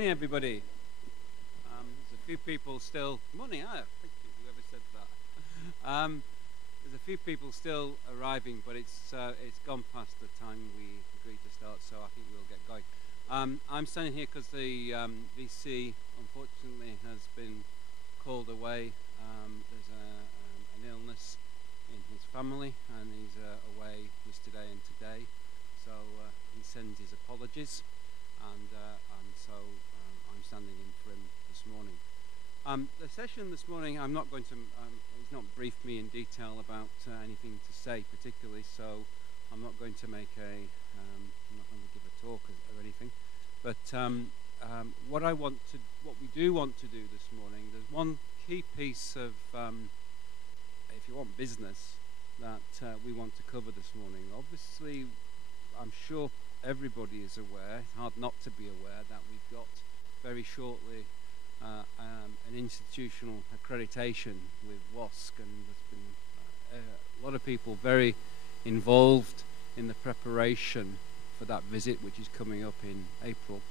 Morning, everybody. There's a few people still. Morning, thank you. Whoever said that. There's a few people still arriving, but it's gone past the time we agreed to start, so I think we'll get going. I'm standing here because the VC unfortunately has been called away. There's an illness in his family, and he's away yesterday and today. So he sends his apologies, and so I'm standing in for him this morning. The session this morning, I'm not going to. He's not briefed me in detail about anything to say particularly, so I'm not going to make a. I'm not going to give a talk or anything. But what we do want to do this morning, there's one key piece of, if you want, business that we want to cover this morning. Obviously, I'm sure everybody is aware, it's hard not to be aware, that we've got very shortly an institutional accreditation with WSC, and there's been a lot of people very involved in the preparation for that visit, which is coming up in April.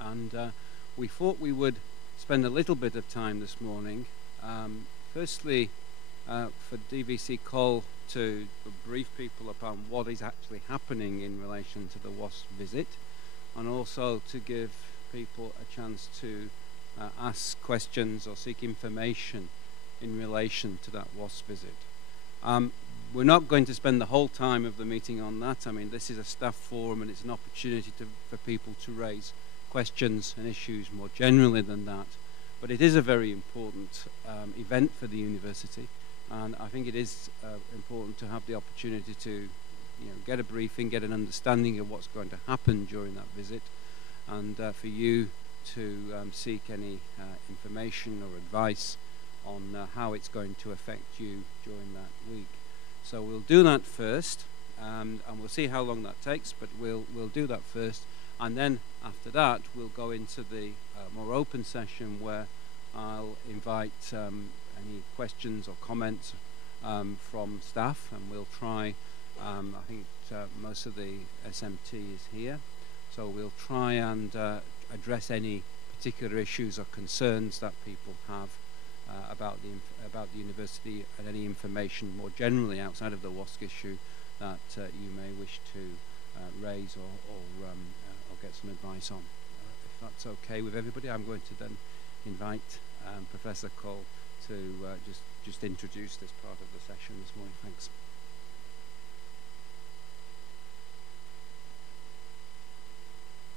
And we thought we would spend a little bit of time this morning, firstly for DVC Col to brief people upon what is actually happening in relation to the WSP visit, and also to give people a chance to ask questions or seek information in relation to that WSP visit. We're not going to spend the whole time of the meeting on that. I mean, this is a staff forum, and it's an opportunity for people to raise questions and issues more generally than that. But it is a very important event for the university, and I think it is important to have the opportunity to, get a briefing, get an understanding of what's going to happen during that visit, and for you to seek any information or advice on how it's going to affect you during that week. So we'll do that first, and we'll see how long that takes, but we'll do that first, and then after that we'll go into the more open session where I'll invite any questions or comments from staff, and we'll try, I think most of the SMT is here, so we'll try and address any particular issues or concerns that people have about the university, and any information more generally outside of the WSC issue that you may wish to raise or get some advice on. If that's okay with everybody, I'm going to then invite Professor Cole to just introduce this part of the session this morning. Thanks.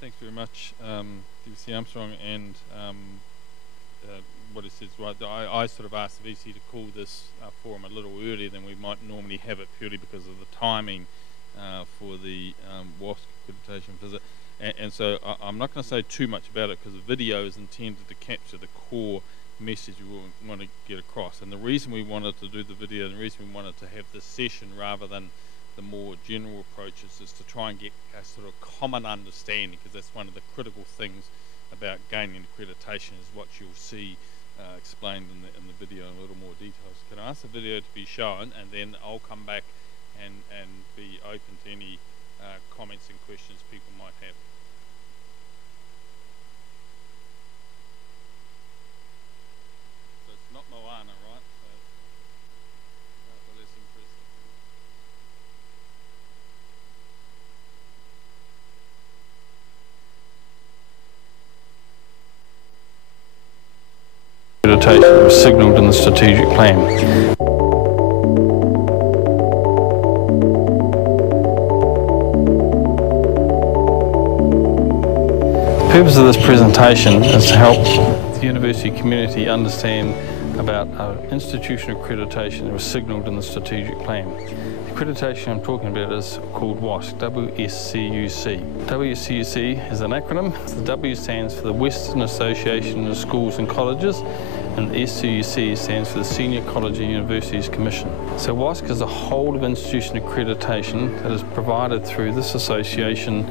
Thanks very much, DVC Armstrong, and what it says, right, I sort of asked the VC to call this forum a little earlier than we might normally have it, purely because of the timing for the WSC accreditation visit. And so I'm not going to say too much about it, because the video is intended to capture the core message we want to get across. And the reason we wanted to do the video, and the reason we wanted to have this session rather than the more general approaches, is to try and get a sort of common understanding, because that's one of the critical things about gaining accreditation, is what you'll see explained in the video in a little more details. Can I ask the video to be shown, and then I'll come back and be open to any comments and questions people might have. So it's not Moana, right? So well, that's impressive. Accreditation was signalled in the strategic plan. The purpose of this presentation is to help the university community understand about institutional accreditation that was signalled in the strategic plan. The accreditation I'm talking about is called WSC, WSCUC. WSCUC is an acronym. The W stands for the Western Association of Schools and Colleges, and the SCUC stands for the Senior College and Universities Commission. So WSC is a whole of institution accreditation that is provided through this association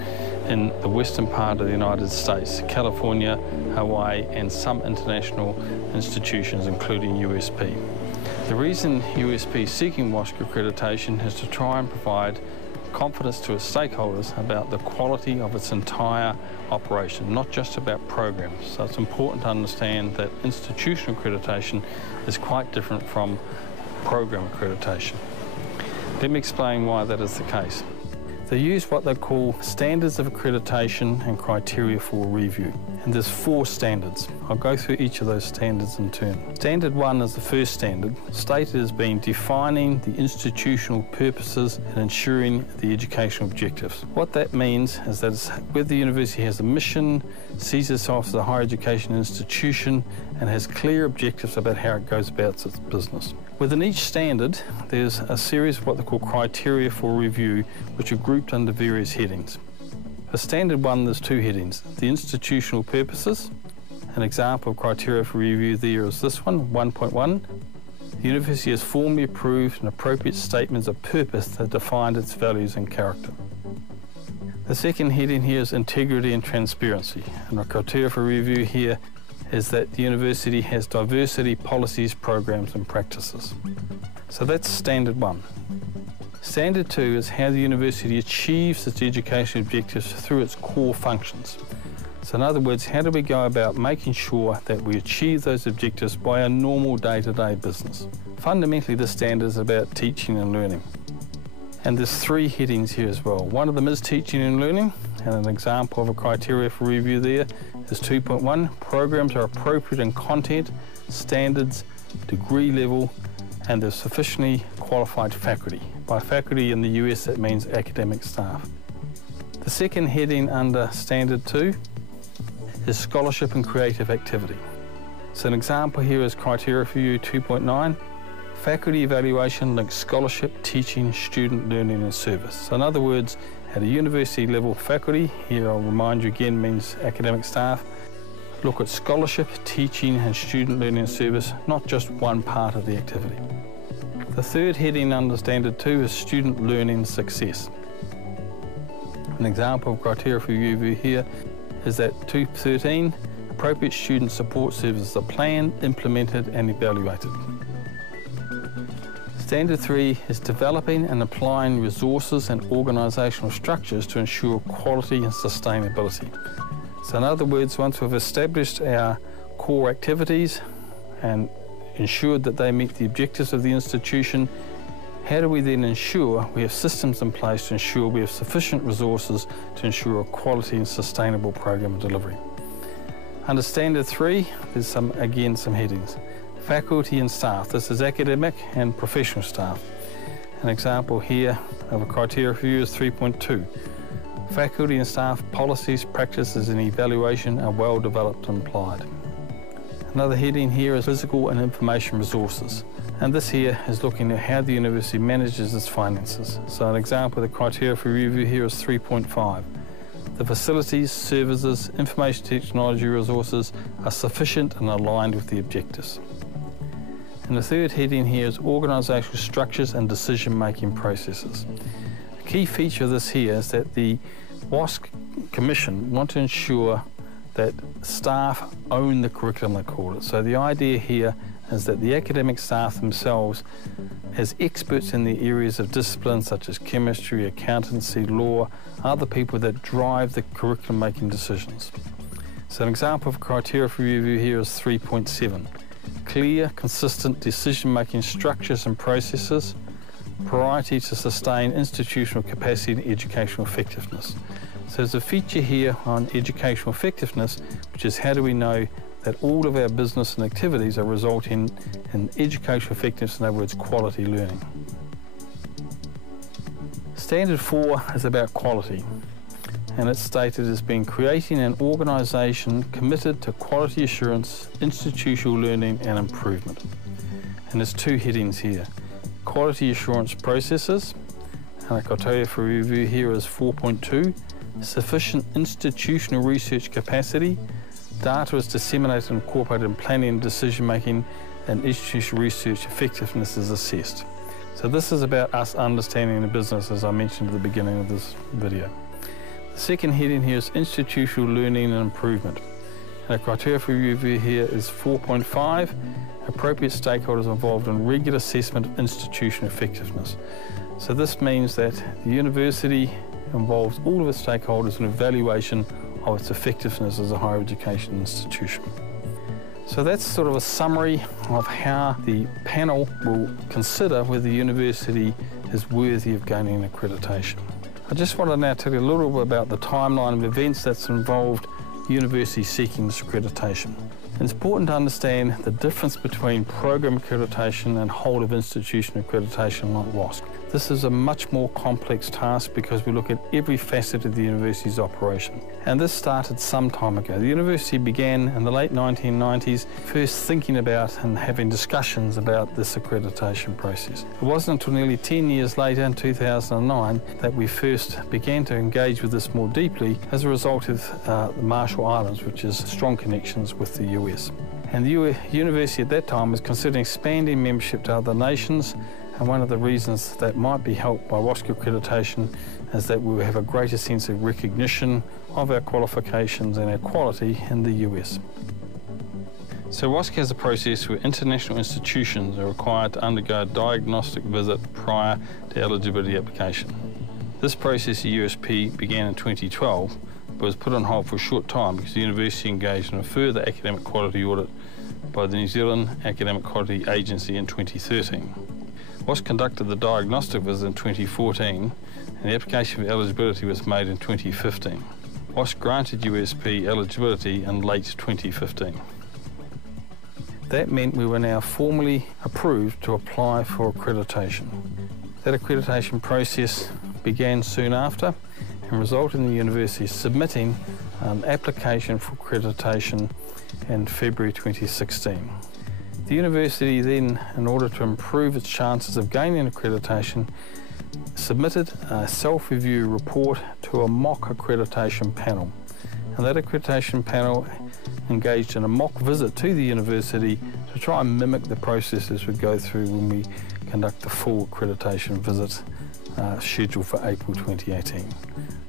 in the western part of the United States, California, Hawaii, and some international institutions, including USP. The reason USP is seeking WSC accreditation is to try and provide confidence to its stakeholders about the quality of its entire operation, not just about programs. So it's important to understand that institutional accreditation is quite different from program accreditation. Let me explain why that is the case. They use what they call standards of accreditation and criteria for review. And there's 4 standards. I'll go through each of those standards in turn. Standard 1 is the first standard, stated as being defining the institutional purposes and ensuring the educational objectives. What that means is that whether the university has a mission, sees itself as a higher education institution, and has clear objectives about how it goes about its business. Within each standard, there's a series of what they call criteria for review, which are grouped under various headings. For standard 1, there's 2 headings. The institutional purposes. An example of criteria for review there is this one, 1.1. The university has formally approved an appropriate statements of purpose that define its values and character. The second heading here is integrity and transparency. And the criteria for review here is that the university has diversity policies, programs and practices. So that's standard 1. Standard 2 is how the university achieves its education objectives through its core functions. So in other words, how do we go about making sure that we achieve those objectives by our normal day-to-day business? Fundamentally, this standard is about teaching and learning. And there's 3 headings here as well. One of them is teaching and learning, and an example of a criteria for review there is 2.1. Programs are appropriate in content, standards, degree level, and there's sufficiently qualified faculty. By faculty in the US, that means academic staff. The second heading under Standard 2 is scholarship and creative activity. So an example here is criteria for review 2.9. Faculty evaluation links scholarship, teaching, student learning and service. So in other words, at a university level, faculty, here I'll remind you again means academic staff, look at scholarship, teaching and student learning and service, not just one part of the activity. The third heading under Standard 2 is student learning success. An example of criteria for review here is that 2.13, appropriate student support services are planned, implemented and evaluated. Standard 3 is developing and applying resources and organisational structures to ensure quality and sustainability. So in other words, once we've established our core activities and ensured that they meet the objectives of the institution, how do we then ensure we have systems in place to ensure we have sufficient resources to ensure a quality and sustainable program delivery? Under Standard 3, there's some headings. Faculty and staff. This is academic and professional staff. An example here of a criteria for review is 3.2. Faculty and staff policies, practices and evaluation are well developed and applied. Another heading here is physical and information resources. And this here is looking at how the university manages its finances. So an example of the criteria for review here is 3.5. The facilities, services, information technology resources are sufficient and aligned with the objectives. And the third heading here is organisational structures and decision-making processes. A key feature of this here is that the WASC Commission want to ensure that staff own the curriculum, they call it. So the idea here is that the academic staff themselves, as experts in the areas of discipline such as chemistry, accountancy, law, are the people that drive the curriculum making decisions. So an example of criteria for review here is 3.7. Clear, consistent decision-making structures and processes, priority to sustain institutional capacity and educational effectiveness. So there's a feature here on educational effectiveness, which is how do we know that all of our business and activities are resulting in educational effectiveness, in other words, quality learning. Standard 4 is about quality, and it's stated as being creating an organisation committed to quality assurance, institutional learning and improvement. And there's 2 headings here. Quality assurance processes, and the criteria for review here is 4.2. Sufficient institutional research capacity. Data is disseminated and incorporated in planning and decision making, and institutional research effectiveness is assessed. So this is about us understanding the business, as I mentioned at the beginning of this video. The second heading here is institutional learning and improvement. And the criteria for review here is 4.5, appropriate stakeholders involved in regular assessment of institution effectiveness. So this means that the university involves all of its stakeholders in evaluation of its effectiveness as a higher education institution. So that's sort of a summary of how the panel will consider whether the university is worthy of gaining accreditation. I just want to now tell you a little bit about the timeline of events that's involved universities seeking this accreditation. It's important to understand the difference between program accreditation and whole of institution accreditation like WASC. This is a much more complex task because we look at every facet of the university's operation. And this started some time ago. The university began in the late 1990s first thinking about and having discussions about this accreditation process. It wasn't until nearly 10 years later, in 2009, that we first began to engage with this more deeply as a result of the Marshall Islands, which is strong connections with the US. And the university at that time was considering expanding membership to other nations, and one of the reasons that might be helped by WASC accreditation is that we will have a greater sense of recognition of our qualifications and our quality in the US. So WASC has a process where international institutions are required to undergo a diagnostic visit prior to eligibility application. This process at USP began in 2012, but was put on hold for a short time because the university engaged in a further academic quality audit by the New Zealand Academic Quality Agency in 2013. WASC conducted the diagnostic visit in 2014 and the application for eligibility was made in 2015. WASC granted USP eligibility in late 2015. That meant we were now formally approved to apply for accreditation. That accreditation process began soon after and resulted in the university submitting an application for accreditation in February 2016. The university then, in order to improve its chances of gaining accreditation, submitted a self-review report to a mock accreditation panel. And that accreditation panel engaged in a mock visit to the university to try and mimic the processes we go through when we conduct the full accreditation visit scheduled for April 2018.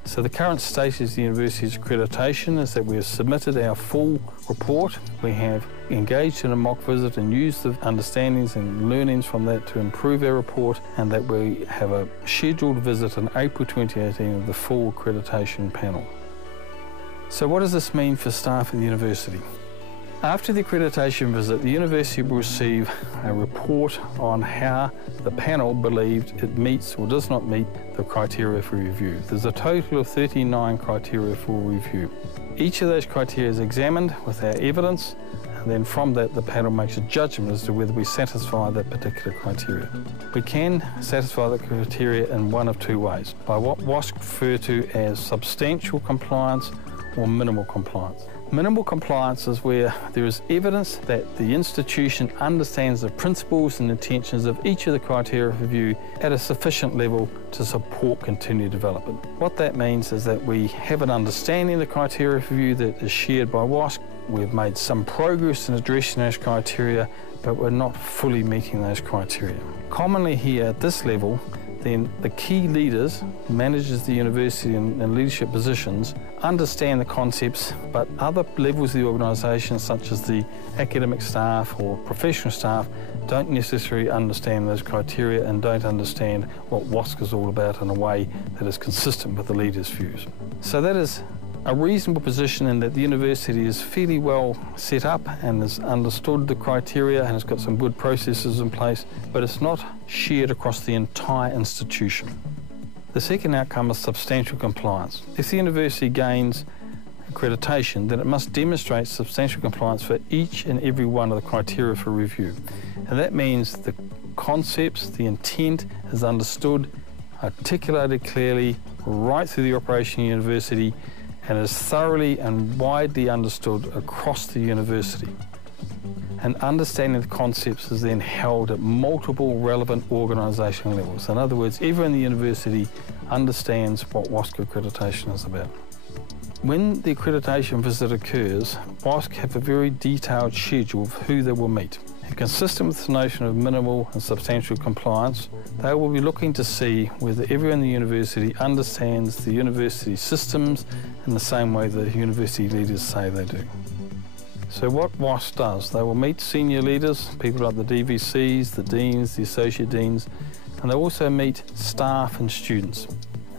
So the current status of the university's accreditation is that we have submitted our full report. We have engaged in a mock visit and used the understandings and learnings from that to improve our report, and that we have a scheduled visit in April 2018 of the full accreditation panel. So what does this mean for staff at the university? After the accreditation visit, the university will receive a report on how the panel believed it meets or does not meet the criteria for review. There's a total of 39 criteria for review. Each of those criteria is examined with our evidence, and then from that the panel makes a judgment as to whether we satisfy that particular criteria. We can satisfy the criteria in one of two ways, by what WASC refer to as substantial compliance or minimal compliance. Minimal compliance is where there is evidence that the institution understands the principles and intentions of each of the criteria of review at a sufficient level to support continued development. What that means is that we have an understanding of the criteria of review that is shared by WASC. We've made some progress in addressing those criteria, but we're not fully meeting those criteria. Commonly here at this level, then the key leaders, managers of the university and leadership positions, understand the concepts, but other levels of the organisation, such as the academic staff or professional staff, don't necessarily understand those criteria and don't understand what WASC is all about in a way that is consistent with the leaders' views. So that is a reasonable position in that the university is fairly well set up and has understood the criteria and has got some good processes in place, but it's not shared across the entire institution. The second outcome is substantial compliance. If the university gains accreditation, then it must demonstrate substantial compliance for each and every one of the criteria for review. And that means the concepts, the intent is understood, articulated clearly right through the operation of the university, and is thoroughly and widely understood across the university. And understanding the concepts is then held at multiple relevant organisational levels. In other words, everyone in the university understands what WASC accreditation is about. When the accreditation visit occurs, WASC have a very detailed schedule of who they will meet. And consistent with the notion of minimal and substantial compliance, they will be looking to see whether everyone in the university understands the university systems in the same way the university leaders say they do. So what WASC does, they will meet senior leaders, people like the DVCs, the deans, the associate deans, and they also meet staff and students.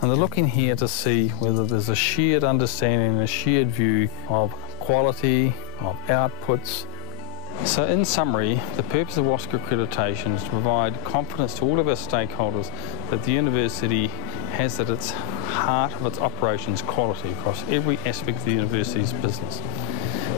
And they're looking here to see whether there's a shared understanding and a shared view of quality, of outputs. So in summary, the purpose of WASC accreditation is to provide confidence to all of our stakeholders that the university has at its heart of its operations quality across every aspect of the university's business.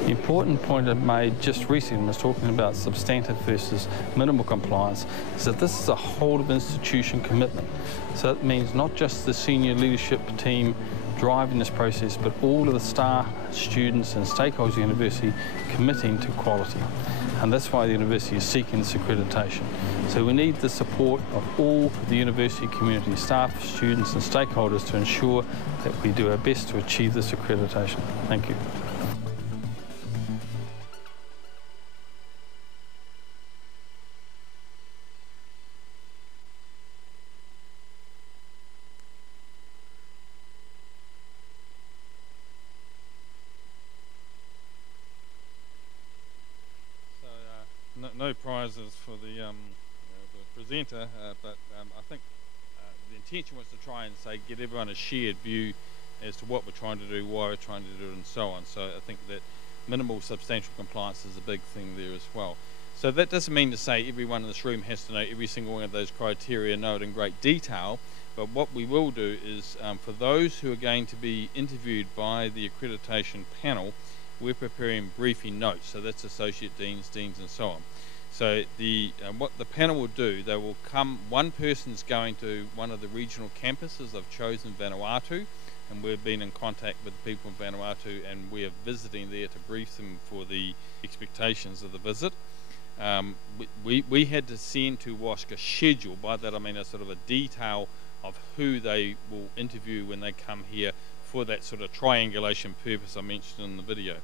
The important point I made just recently when I was talking about substantive versus minimal compliance is that this is a whole of institution commitment. So that means not just the senior leadership team driving this process, but all of the staff, students and stakeholders of the university committing to quality. And that's why the university is seeking this accreditation. So we need the support of all the university community, staff, students and stakeholders to ensure that we do our best to achieve this accreditation. Thank you. No prizes for the presenter, but I think the intention was to try and get everyone a shared view as to what we're trying to do, why we're trying to do it, and so on. So I think that minimal substantial compliance is a big thing there as well. So that doesn't mean to say everyone in this room has to know every single one of those criteria, know it in great detail, but what we will do is for those who are going to be interviewed by the accreditation panel, we're preparing briefing notes. So that's associate deans, and so on. So what the panel will do, they will come, one person's going to one of the regional campuses of chosen Vanuatu, and we've been in contact with the people in Vanuatu and we are visiting there to brief them for the expectations of the visit. We had to send to WASC a schedule. By that I mean a sort of a detail of who they will interview when they come here for that sort of triangulation purpose I mentioned in the video.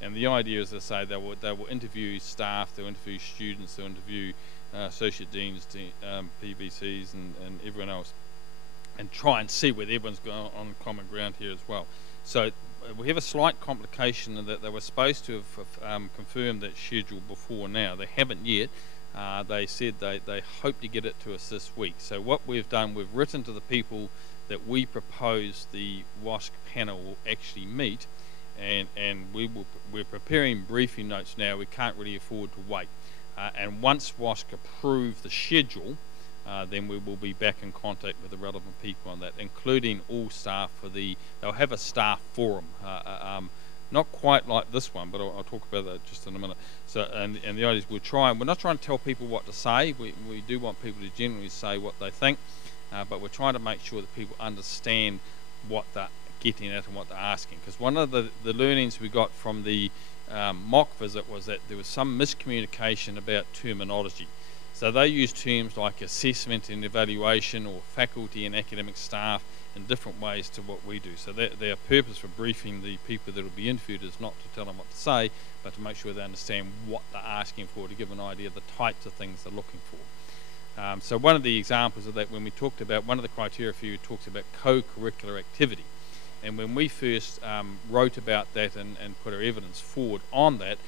And the idea is to say they will interview staff, they'll interview students, they'll interview associate deans, PVCs and everyone else, and try and see whether everyone's got on common ground here as well. So we have a slight complication in that they were supposed to have confirmed that schedule before now. They haven't yet. They said they hope to get it to us this week. So what we've done, we've written to the people that we propose the WASC panel will actually meet, and we're preparing briefing notes now. We can't really afford to wait. And once WASC approve the schedule, then we will be back in contact with the relevant people on that, including all staff they'll have a staff forum. Not quite like this one, but I'll talk about that just in a minute. So, and the idea is we're not trying to tell people what to say. We do want people to generally say what they think, but we're trying to make sure that people understand what they're getting at and what they're asking. Because one of the learnings we got from the mock visit was that there was some miscommunication about terminology. So they use terms like assessment and evaluation, or faculty and academic staff, in different ways to what we do. So their purpose for briefing the people that will be interviewed is not to tell them what to say, but to make sure they understand what they're asking for, to give an idea of the types of things they're looking for. So one of the examples of that, when we talked about, one of the criteria for you talks about co-curricular activity. And when we first wrote about that and put our evidence forward on that,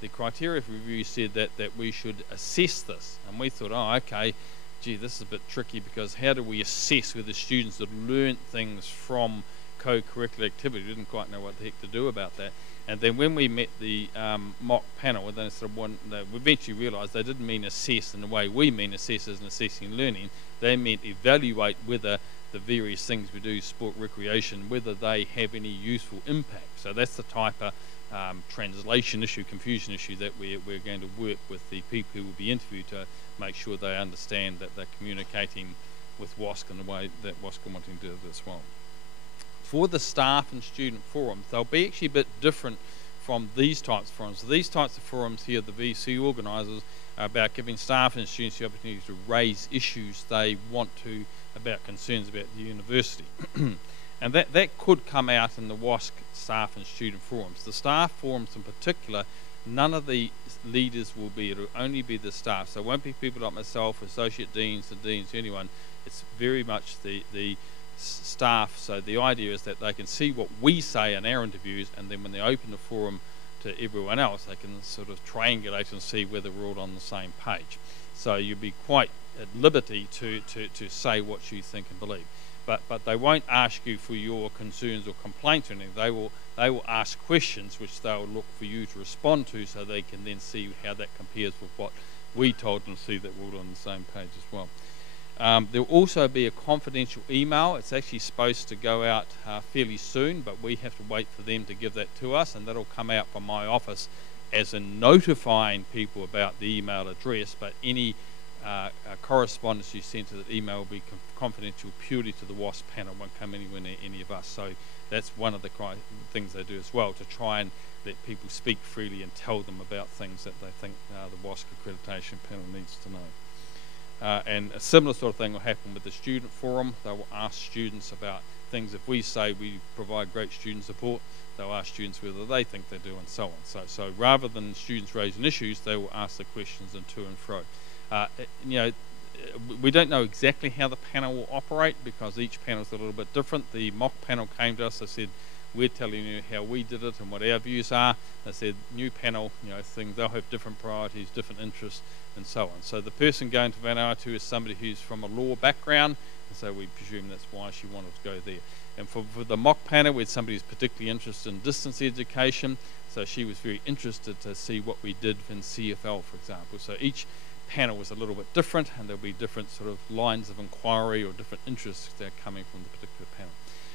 the criteria for review said that we should assess this. And we thought, oh, okay, gee, this is a bit tricky, because how do we assess whether students have learned things from co-curricular activity? We didn't quite know what the heck to do about that. And then when we met the mock panel, then we eventually realised they didn't mean assess in the way we mean assess as in assessing learning. They meant evaluate whether the various things we do, sport, recreation, whether they have any useful impact. So that's the type of translation issue, confusion issue that we're going to work with the people who will be interviewed to make sure they understand that they're communicating with WASC in the way that WASC are wanting to do it as well. For the staff and student forums, they'll be actually a bit different from these types of forums. So these types of forums here, the VC organisers, are about giving staff and students the opportunity to raise issues they want to, about concerns about the university. And that could come out in the WASC staff and student forums. The staff forums in particular, none of the leaders will be, it'll only be the staff. So it won't be people like myself, associate deans, the deans, anyone. It's very much the staff. So the idea is that they can see what we say in our interviews, and then when they open the forum to everyone else, they can sort of triangulate and see whether we're all on the same page. So you'll be quite at liberty to say what you think and believe. But they won't ask you for your concerns or complaints or anything. They will ask questions which they'll look for you to respond to, so they can then see how that compares with what we told them, see that we're all on the same page as well. There'll also be a confidential email. It's actually supposed to go out fairly soon, but we have to wait for them to give that to us, and that'll come out from my office as in notifying people about the email address, but any correspondence you send to that email will be confidential purely to the WASP panel. It won't come anywhere near any of us. So that's one of the things they do as well, to try and let people speak freely and tell them about things that they think the WASP accreditation panel needs to know. And a similar sort of thing will happen with the student forum. They will ask students about things. If we say we provide great student support, they'll ask students whether they think they do, and so on. So rather than students raising issues, they will ask the questions and to and fro. We don't know exactly how the panel will operate, because each panel is a little bit different. The mock panel came to us, they said, we're telling you how we did it and what our views are. They said, new panel, they'll have different priorities, different interests, and so on. So the person going to Vanuatu is somebody who's from a law background, and so we presume that's why she wanted to go there. And for the mock panel, we had somebody who's particularly interested in distance education, so she was very interested to see what we did in CFL, for example. So each panel was a little bit different, and there'll be different sort of lines of inquiry or different interests that are coming from the particular panel.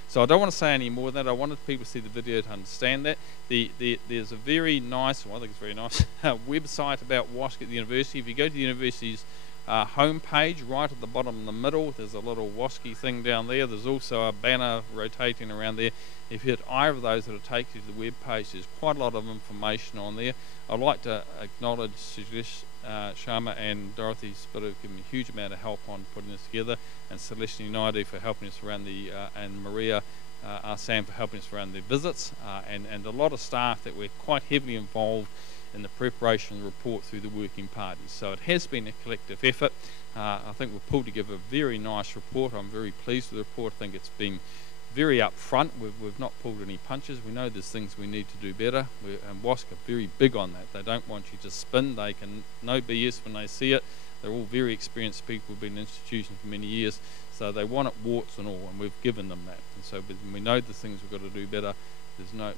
So I don't want to say any more than that. I wanted people to see the video to understand that. There's a very nice, well, I think it's very nice, website about WASC at the university. If you go to the university's homepage, right at the bottom in the middle, there's a little WASC thing down there. There's also a banner rotating around there. If you hit either of those, it'll take you to the web page. There's quite a lot of information on there. I'd like to acknowledge Sujesh Sharma and Dorothy Spitter, who've given me a huge amount of help on putting this together, and Celeste United for helping us around and Maria Sam for helping us around the visits, and a lot of staff that were quite heavily involved in the preparation of the report through the working parties. So it has been a collective effort. I think we've pulled together a very nice report. I'm very pleased with the report. I think it's been very upfront. We've not pulled any punches. We know there's things we need to do better, and WASC are very big on that. They don't want you to spin. They can no BS when they see it. They're all very experienced people who've been in institutions for many years, so they want it warts and all, and we've given them that. And so we know the things we've got to do better.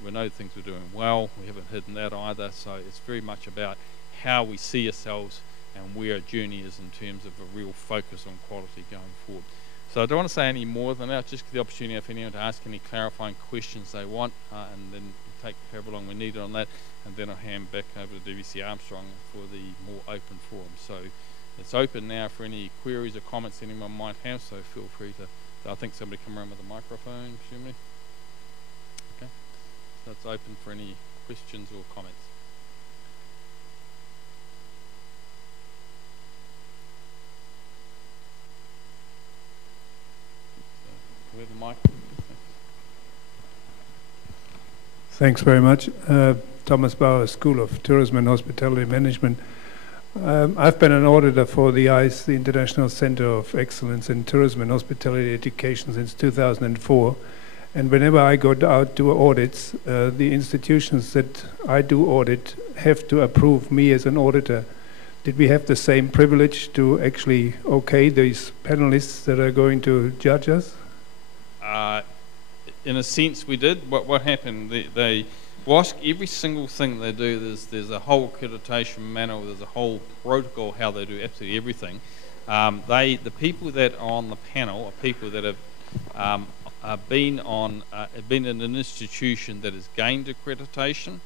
We know the things we're doing well. We haven't hidden that either. So it's very much about how we see ourselves and where our journey is in terms of a real focus on quality going forward. So I don't want to say any more than that. Just give the opportunity for anyone to ask any clarifying questions they want, and then take however long we need on that, and then I'll hand back over to DVC Armstrong for the more open forum. So it's open now for any queries or comments anyone might have, so feel free to, I think somebody come around with a microphone, presumably. Okay, so it's open for any questions or comments. Do we have a mic? Thanks very much. Thomas Bauer, School of Tourism and Hospitality Management. I've been an auditor for the ICE, the International Center of Excellence in Tourism and Hospitality Education, since 2004. And whenever I go out to audits, the institutions that I do audit have to approve me as an auditor. Did we have the same privilege to actually okay these panelists that are going to judge us? In a sense, we did. What happened? They WASC, every single thing they do, there's a whole accreditation manual, there's a whole protocol how they do absolutely everything. The people that are on the panel are people that have been in an institution that has gained accreditation,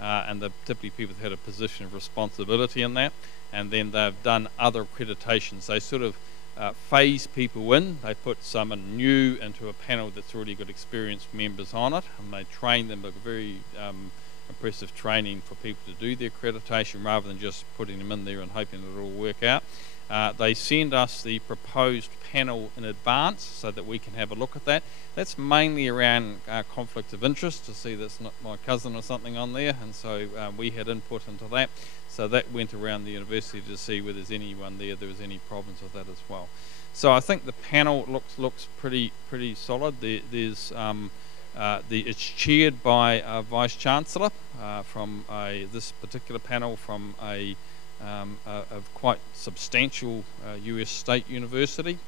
and they're typically people that had a position of responsibility in that, and then they've done other accreditations. They sort of phase people in. They put someone new into a panel that's already got experienced members on it, and they train them, a very impressive training for people to do their accreditation rather than just putting them in there and hoping it'll all work out. They send us the proposed panel in advance so that we can have a look at that. That's mainly around conflict of interest, to see that's not my cousin or something on there, and so we had input into that. So that went around the university to see whether there's anyone there was any problems with that as well. So I think the panel looks pretty solid. There's It's chaired by a Vice Chancellor from this particular panel from a quite substantial US state university,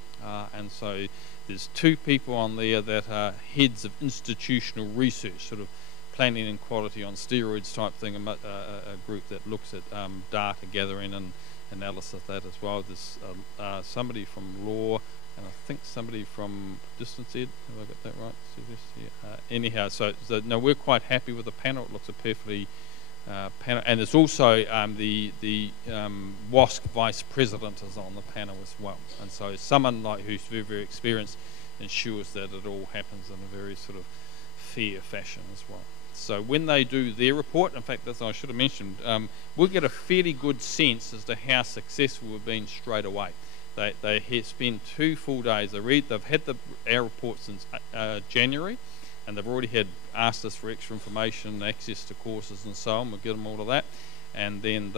and so there's 2 people on there that are heads of institutional research, sort of planning and quality on steroids type thing, a group that looks at data gathering and analysis of that as well. There's somebody from law, and I think somebody from distance ed. Have I got that right? Anyhow, so no, we're quite happy with the panel. It looks a perfectly panel, and there's also the WASC vice president is on the panel as well, and so someone like who's very, very experienced ensures that it all happens in a very sort of fair fashion as well. So when they do their report, in fact, that's I should have mentioned, we'll get a fairly good sense as to how successful we've been straight away. They spend 2 full days. They've had our report since January, and they've already asked us for extra information, access to courses and so on. We'll give them all of that, and then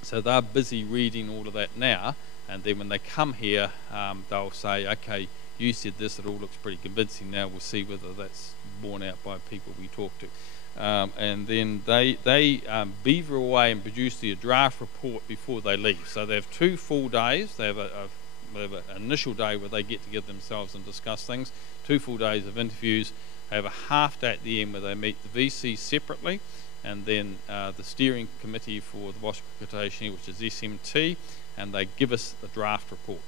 so they're busy reading all of that now. And then when they come here, they'll say, "Okay, you said this. It all looks pretty convincing. Now we'll see whether that's borne out by people we talk to." And then they beaver away and produce their draft report before they leave. So they have 2 full days. They have an initial day where they get together themselves and discuss things. 2 full days of interviews. They have a half day at the end where they meet the VC separately, and then the steering committee for the WASC accreditation, which is SMT, and they give us the draft report.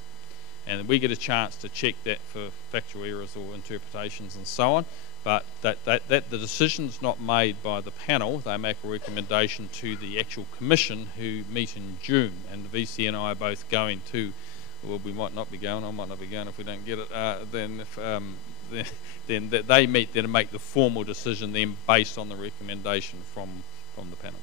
And we get a chance to check that for factual errors or interpretations and so on. But that the decision's not made by the panel. They make a recommendation to the actual commission who meet in June, and the VC and I are both going to. Well, we might not be going. I might not be going if we don't get it. Then they meet then and make the formal decision then based on the recommendation from the panel.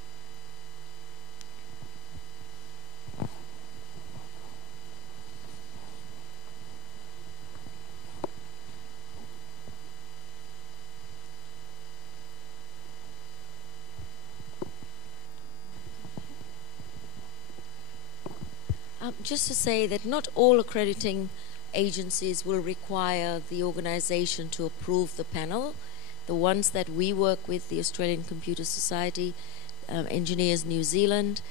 Just to say that not all accrediting agencies will require the organization to approve the panel. The ones that we work with, the Australian Computer Society, Engineers New Zealand,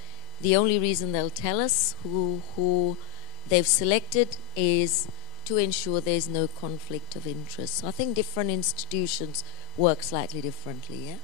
the only reason they'll tell us who they've selected is to ensure there's no conflict of interest. So I think different institutions work slightly differently, yeah?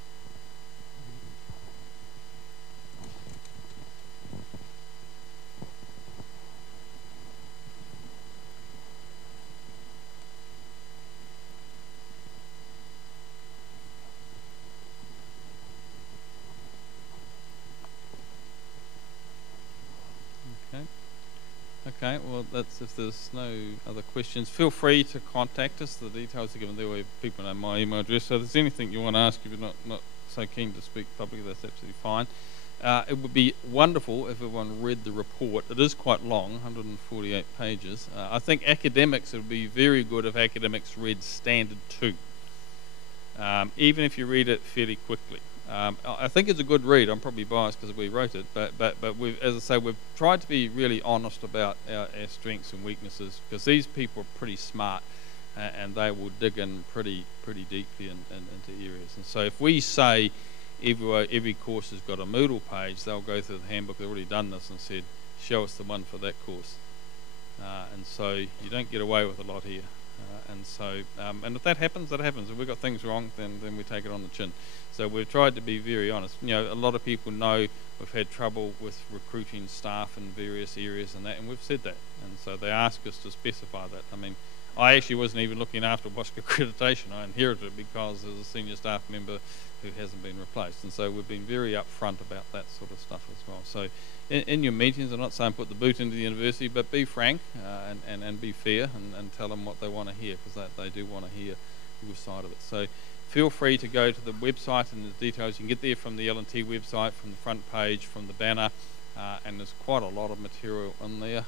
Okay, well, that's if there's no other questions, feel free to contact us. The details are given there where people know my email address. So if there's anything you want to ask, if you're not so keen to speak publicly, that's absolutely fine. It would be wonderful if everyone read the report. It is quite long, 148 pages. I think academics, it would be very good if academics read Standard 2, even if you read it fairly quickly. I think it's a good read. I'm probably biased because we wrote it, but we've, as I say, we've tried to be really honest about our strengths and weaknesses, because these people are pretty smart, and they will dig in pretty deeply into areas. And so if we say every course has got a Moodle page, they'll go through the handbook. They've already done this and said, show us the one for that course. And so you don't get away with a lot here. And so, and if that happens, that happens. If we've got things wrong, then we take it on the chin. So we've tried to be very honest. You know, a lot of people know we've had trouble with recruiting staff in various areas and that, and we've said that. And so they ask us to specify that. I mean, I actually wasn't even looking after WASC accreditation. I inherited it because there's a senior staff member who hasn't been replaced. And so we've been very upfront about that sort of stuff as well. So in your meetings, I'm not saying put the boot into the university, but be frank and be fair and tell them what they want to hear, because they do want to hear your side of it. So feel free to go to the website, and the details you can get there from the L&T website, from the front page, from the banner, and there's quite a lot of material in there.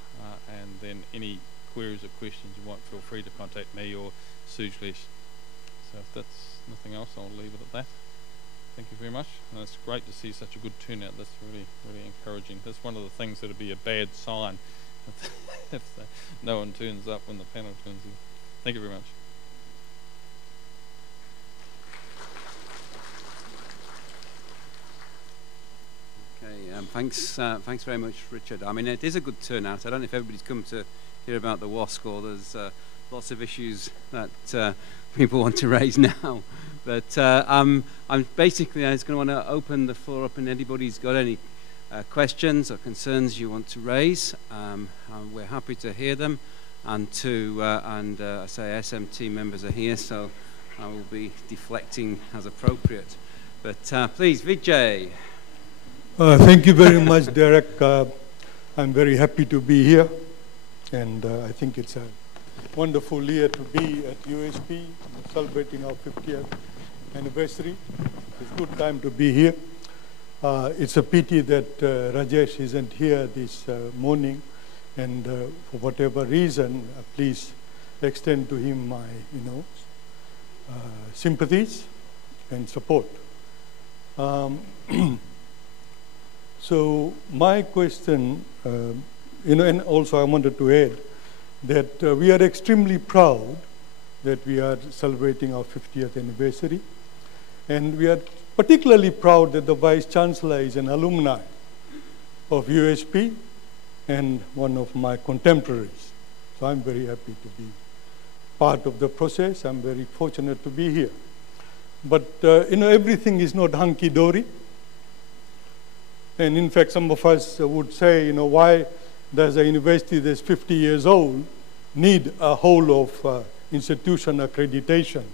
And then any queries or questions you want, feel free to contact me or Sujesh. So if that's nothing else, I'll leave it at that. Thank you very much. And it's great to see such a good turnout. That's really encouraging. That's one of the things that would be a bad sign if no one turns up when the panel turns in. Thank you very much. thanks very much, Richard. I mean, it is a good turnout. I don't know if everybody's come to hear about the WASC, or there's lots of issues that people want to raise now. But I'm basically, I was going to want to open the floor up, and anybody's got any questions or concerns you want to raise, we're happy to hear them. And I say SMT members are here, so I will be deflecting as appropriate. But please, Vijay. Thank you very much, Derek. I'm very happy to be here, and I think it's a wonderful year to be at USP, celebrating our 50th anniversary. It's a good time to be here. It's a pity that Rajesh isn't here this morning, and for whatever reason, please extend to him my, sympathies and support. So my question, and also I wanted to add that we are extremely proud that we are celebrating our 50th anniversary. And we are particularly proud that the Vice Chancellor is an alumni of USP and one of my contemporaries. So I'm very happy to be part of the process. I'm very fortunate to be here. But, everything is not hunky-dory. And in fact, some of us would say, why does a university that's 50 years old need a whole of institution accreditation?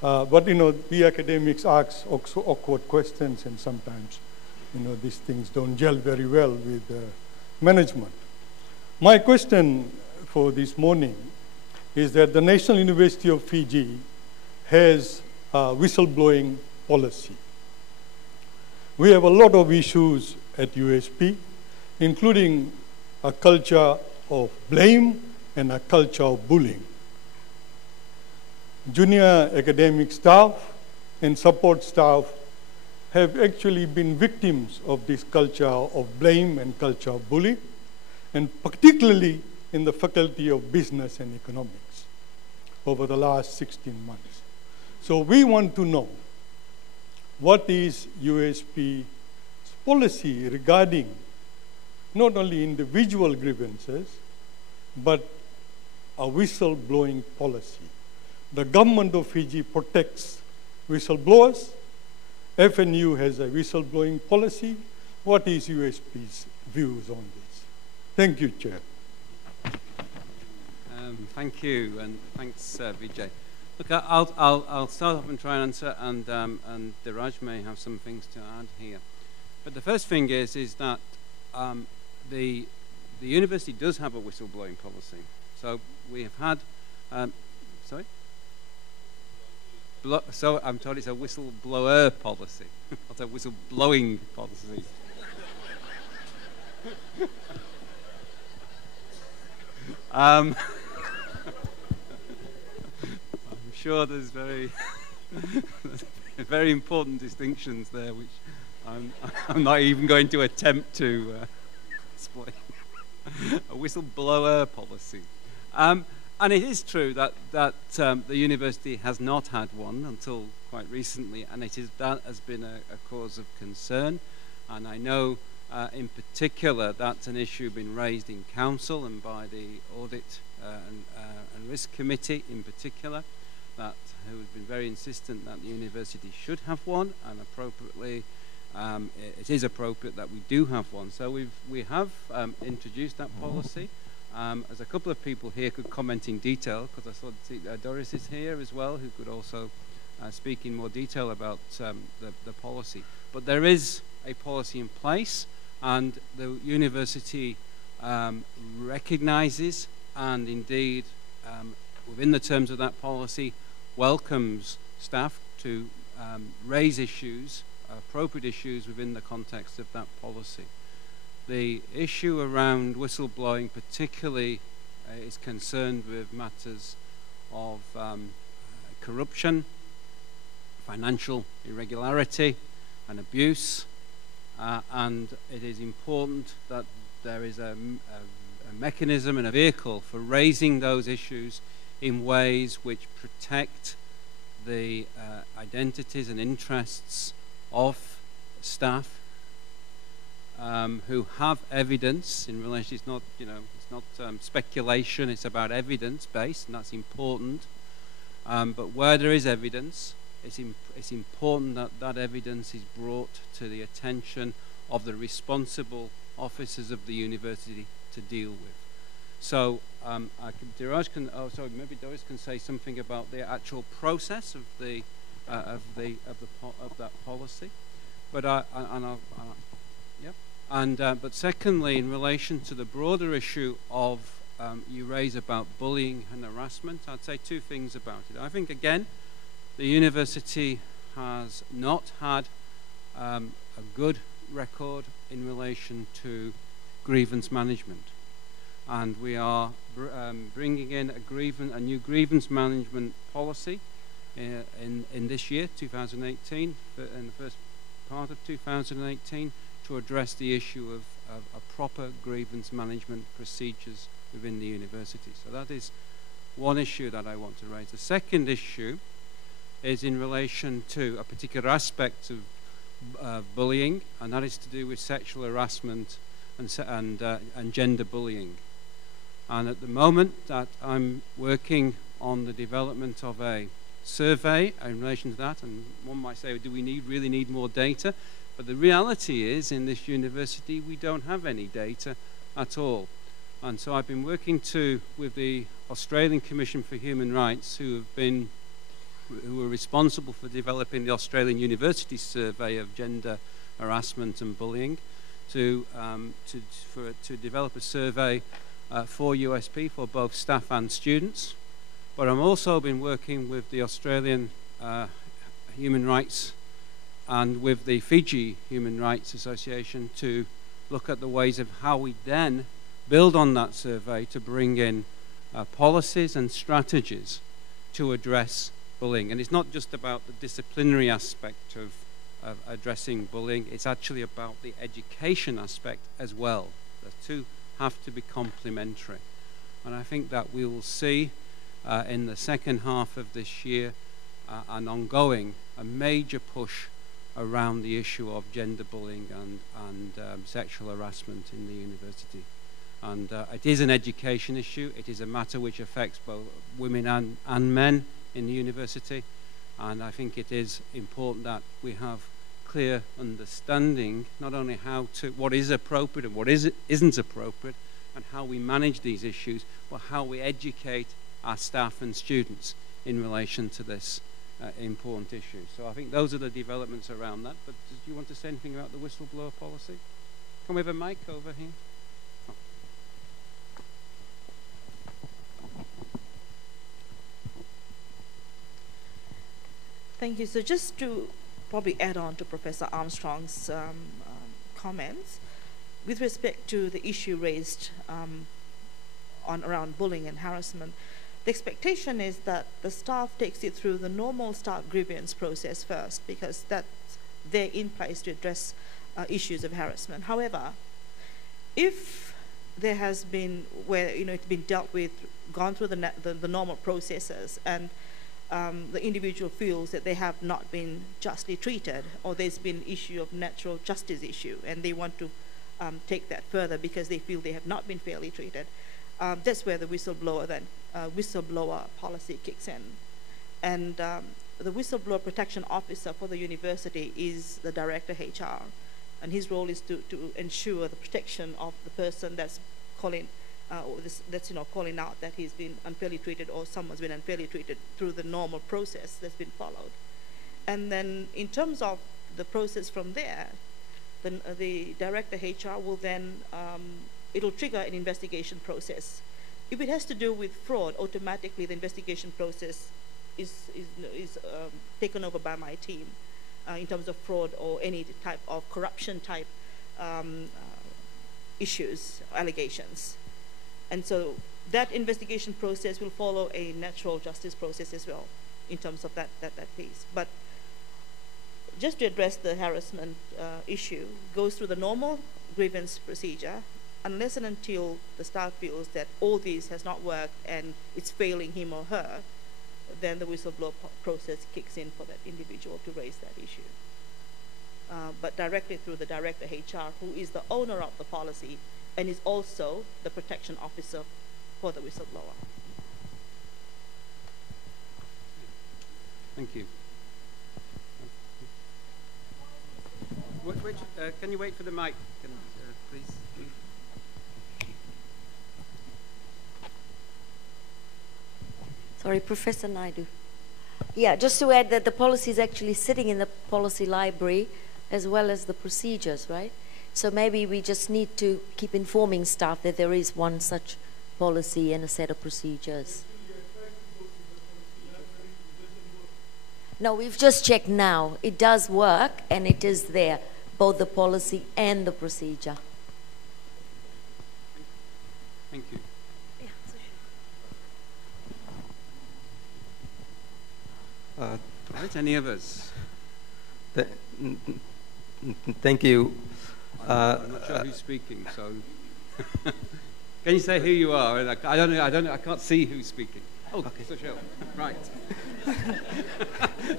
But, we academics ask awkward questions, and sometimes, these things don't gel very well with management. My question for this morning is that the National University of Fiji has a whistleblowing policy. We have a lot of issues at USP, including a culture of blame and a culture of bullying. Junior academic staff and support staff have actually been victims of this culture of blame and culture of bullying, and particularly in the Faculty of Business and Economics over the last 16 months. So we want to know, what is USP's policy regarding not only individual grievances, but a whistleblowing policy? The government of Fiji protects whistleblowers. FNU has a whistleblowing policy. What is USP's views on this? Thank you, Chair. Thank you, and thanks, Vijay. Look, I'll start off and try and answer, and Diraj may have some things to add here. But the first thing is that the university does have a whistleblowing policy. So we have had, sorry? So I'm told it's a whistleblower policy, not a whistleblowing policy. I'm sure there's very important distinctions there, which I'm not even going to attempt to explain. A whistleblower policy. And it is true that the university has not had one until quite recently, and that has been a cause of concern. And I know in particular that's an issue been raised in council and by the Audit and Risk Committee in particular, who has been very insistent that the university should have one, and appropriately it is appropriate that we do have one. So we have introduced that policy. As a couple of people here could comment in detail, because I saw Doris is here as well, who could also speak in more detail about the policy. But there is a policy in place, and the university recognizes and indeed, within the terms of that policy, welcomes staff to raise issues, appropriate issues within the context of that policy. The issue around whistleblowing particularly is concerned with matters of corruption, financial irregularity and abuse, and it is important that there is a mechanism and a vehicle for raising those issues in ways which protect the identities and interests of staff who have evidence in relation. It's not, you know, it's not speculation. It's about evidence based, and that's important. But where there is evidence, it's important that that evidence is brought to the attention of the responsible officers of the university to deal with. So Doris can, maybe Doris can say something about the actual process of that policy. But but secondly, in relation to the broader issue of you raise about bullying and harassment, I'd say two things about it. I think again, the university has not had a good record in relation to grievance management, and we are bringing in a new grievance management policy in this year, 2018, in the first part of 2018, to address the issue of a proper grievance management procedures within the university. So that is one issue that I want to raise. The second issue is in relation to a particular aspect of bullying, and that is to do with sexual harassment and gender bullying. And at the moment that I'm working on the development of a survey in relation to that, and one might say, do we really need more data? But the reality is, in this university, we don't have any data at all. And so I've been working with the Australian Commission for Human Rights, who were responsible for developing the Australian University Survey of Gender Harassment and Bullying, to develop a survey for USP for both staff and students. But I've also been working with the Australian Human Rights and with the Fiji Human Rights Association to look at the ways of how we then build on that survey to bring in policies and strategies to address bullying. And it's not just about the disciplinary aspect of addressing bullying, it's actually about the education aspect as well. The two have to be complementary. And I think that we will see in the second half of this year and ongoing a major push around the issue of gender bullying and sexual harassment in the university. And it is an education issue. It is a matter which affects both women and men in the university. And I think it is important that we have clear understanding, not only what is appropriate and what isn't appropriate, and how we manage these issues, but how we educate our staff and students in relation to this important issue. So I think those are the developments around that. But do you want to say anything about the whistleblower policy? Can we have a mic over here? Oh. Thank you. So just to probably add on to Professor Armstrong's comments, with respect to the issue raised around bullying and harassment, the expectation is that the staff takes it through the normal staff grievance process first, because they're in place to address issues of harassment. However, if there has been where it's been dealt with, gone through the normal processes, and the individual feels that they have not been justly treated, or there's been an issue of natural justice issue, and they want to take that further because they feel they have not been fairly treated, that's where the whistleblower policy kicks in. And the whistleblower protection officer for the university is the director HR, and his role is to ensure the protection of the person that's calling calling out that he's been unfairly treated, or someone's been unfairly treated, through the normal process that's been followed. And then in terms of the process from there, the director HR will then it'll trigger an investigation process. If it has to do with fraud, automatically the investigation process is taken over by my team in terms of fraud or any type of corruption type issues, allegations. And so that investigation process will follow a natural justice process as well in terms of that piece. But just to address the harassment issue, goes through the normal grievance procedure, unless and until the staff feels that all this has not worked and it's failing him or her, then the whistleblower process kicks in for that individual to raise that issue. but directly through the Director HR, who is the owner of the policy and is also the protection officer for the whistleblower. Thank you. Can you wait for the mic, please? Sorry, Professor Naidu. Yeah, just to add that the policy is actually sitting in the policy library as well as the procedures, right? So maybe we just need to keep informing staff that there is one such policy and a set of procedures. No, we've just checked now. It does work and it is there, both the policy and the procedure. Thank you. Right, any others? Thank you. I'm not sure who's speaking, so can you say who you are? I don't know. I can't see who's speaking. Oh, okay. Sushil. Right.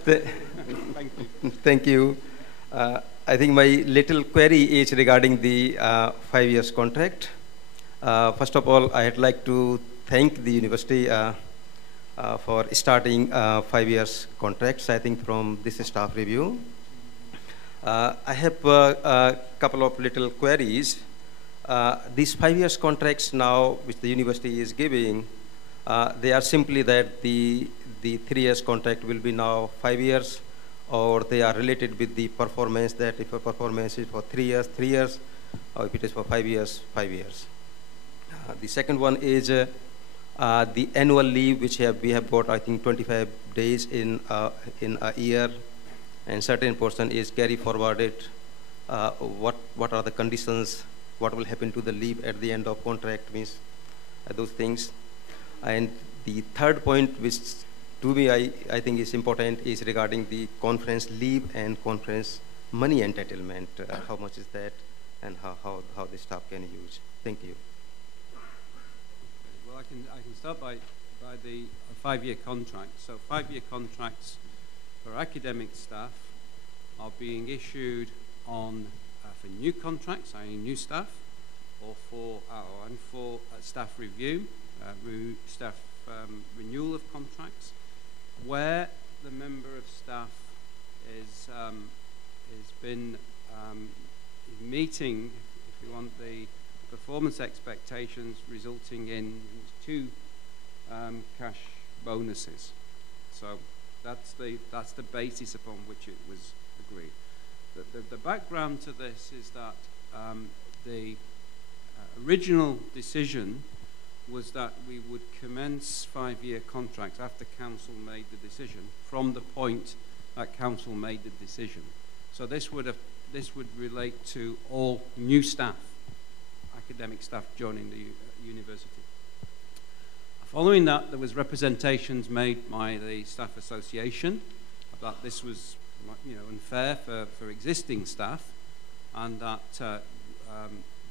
Thank you. Thank you. I think my little query is regarding the 5 years contract. First of all, I'd like to thank the university for starting 5 years contracts, I think, from this staff review. I have a couple of little queries. These 5 years contracts now, which the university is giving, they are simply that the 3 years contract will be now 5 years, or they are related with the performance, that if a performance is for 3 years, 3 years, or if it is for 5 years, 5 years. The second one is the annual leave, which we have got, I think, 25 days in a year, and certain portion is carry forwarded. What are the conditions? What will happen to the leave at the end of contract? Means those things. And the third point, which to me I think is important, is regarding the conference leave and conference money entitlement. How much is that, and how the staff can use? Thank you. Well, I can start by the 5-year contract. So 5-year contracts for academic staff are being issued on for new contracts, i.e. new staff, or for staff review, staff renewal of contracts, where the member of staff is been meeting, if you want, the performance expectations, resulting in 2 cash bonuses. So that's the basis upon which it was agreed. The background to this is that the original decision was that we would commence 5-year contracts after council made the decision, from the point that council made the decision. So this would relate to all new staff, academic staff joining the university. Following that, there was representations made by the staff association that this was, unfair for existing staff, and that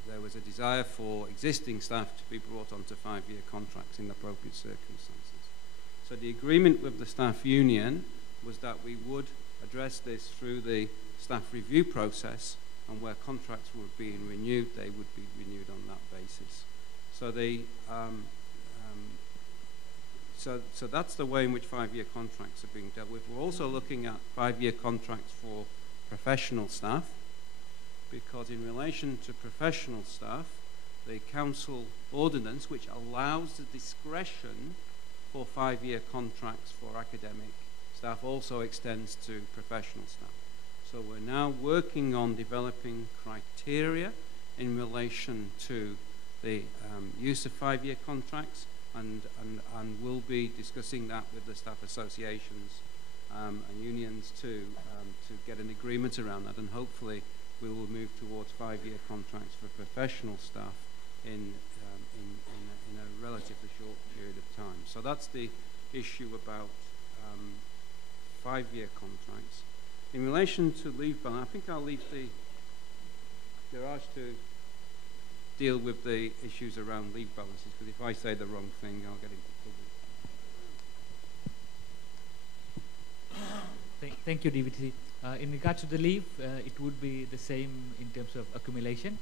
there was a desire for existing staff to be brought onto 5-year contracts in appropriate circumstances. So the agreement with the staff union was that we would address this through the staff review process, and where contracts were being renewed, they would be renewed on that basis. So so that's the way in which 5-year contracts are being dealt with. We're also looking at 5-year contracts for professional staff, because in relation to professional staff, the council ordinance, which allows the discretion for 5-year contracts for academic staff, also extends to professional staff. So we're now working on developing criteria in relation to the use of 5-year contracts, and we'll be discussing that with the staff associations and unions to get an agreement around that, and hopefully we will move towards 5-year contracts for professional staff in a relatively short period of time. So that's the issue about 5-year contracts. In relation to leave balance, I think I'll leave the garage to deal with the issues around leave balances, because if I say the wrong thing, I'll get into trouble. Thank you, DVT. In regard to the leave, it would be the same in terms of accumulation.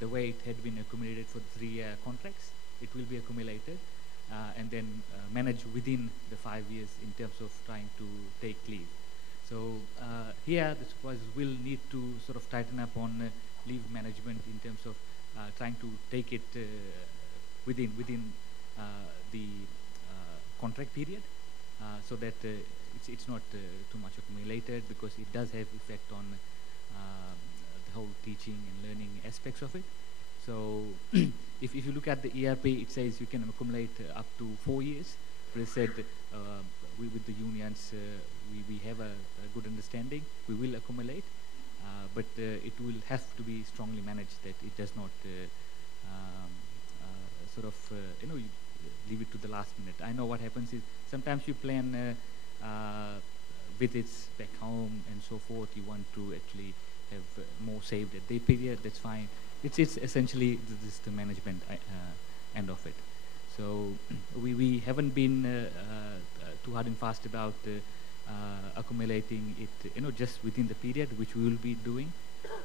The way it had been accumulated for 3-year contracts, it will be accumulated and then managed within the 5 years in terms of trying to take leave. So here the supervisors will need to sort of tighten up on leave management in terms of trying to take it within the contract period so that it's not too much accumulated, because it does have effect on the whole teaching and learning aspects of it. So if you look at the ERP, it says you can accumulate up to 4 years. But it said with the unions, we have a good understanding. We will accumulate, but it will have to be strongly managed, that it does not sort of leave it to the last minute. I know what happens is sometimes you plan visits back home and so forth. You want to actually have more saved at day period. That's fine. It's essentially this the management end of it. So we haven't been too hard and fast about accumulating it, just within the period, which we will be doing,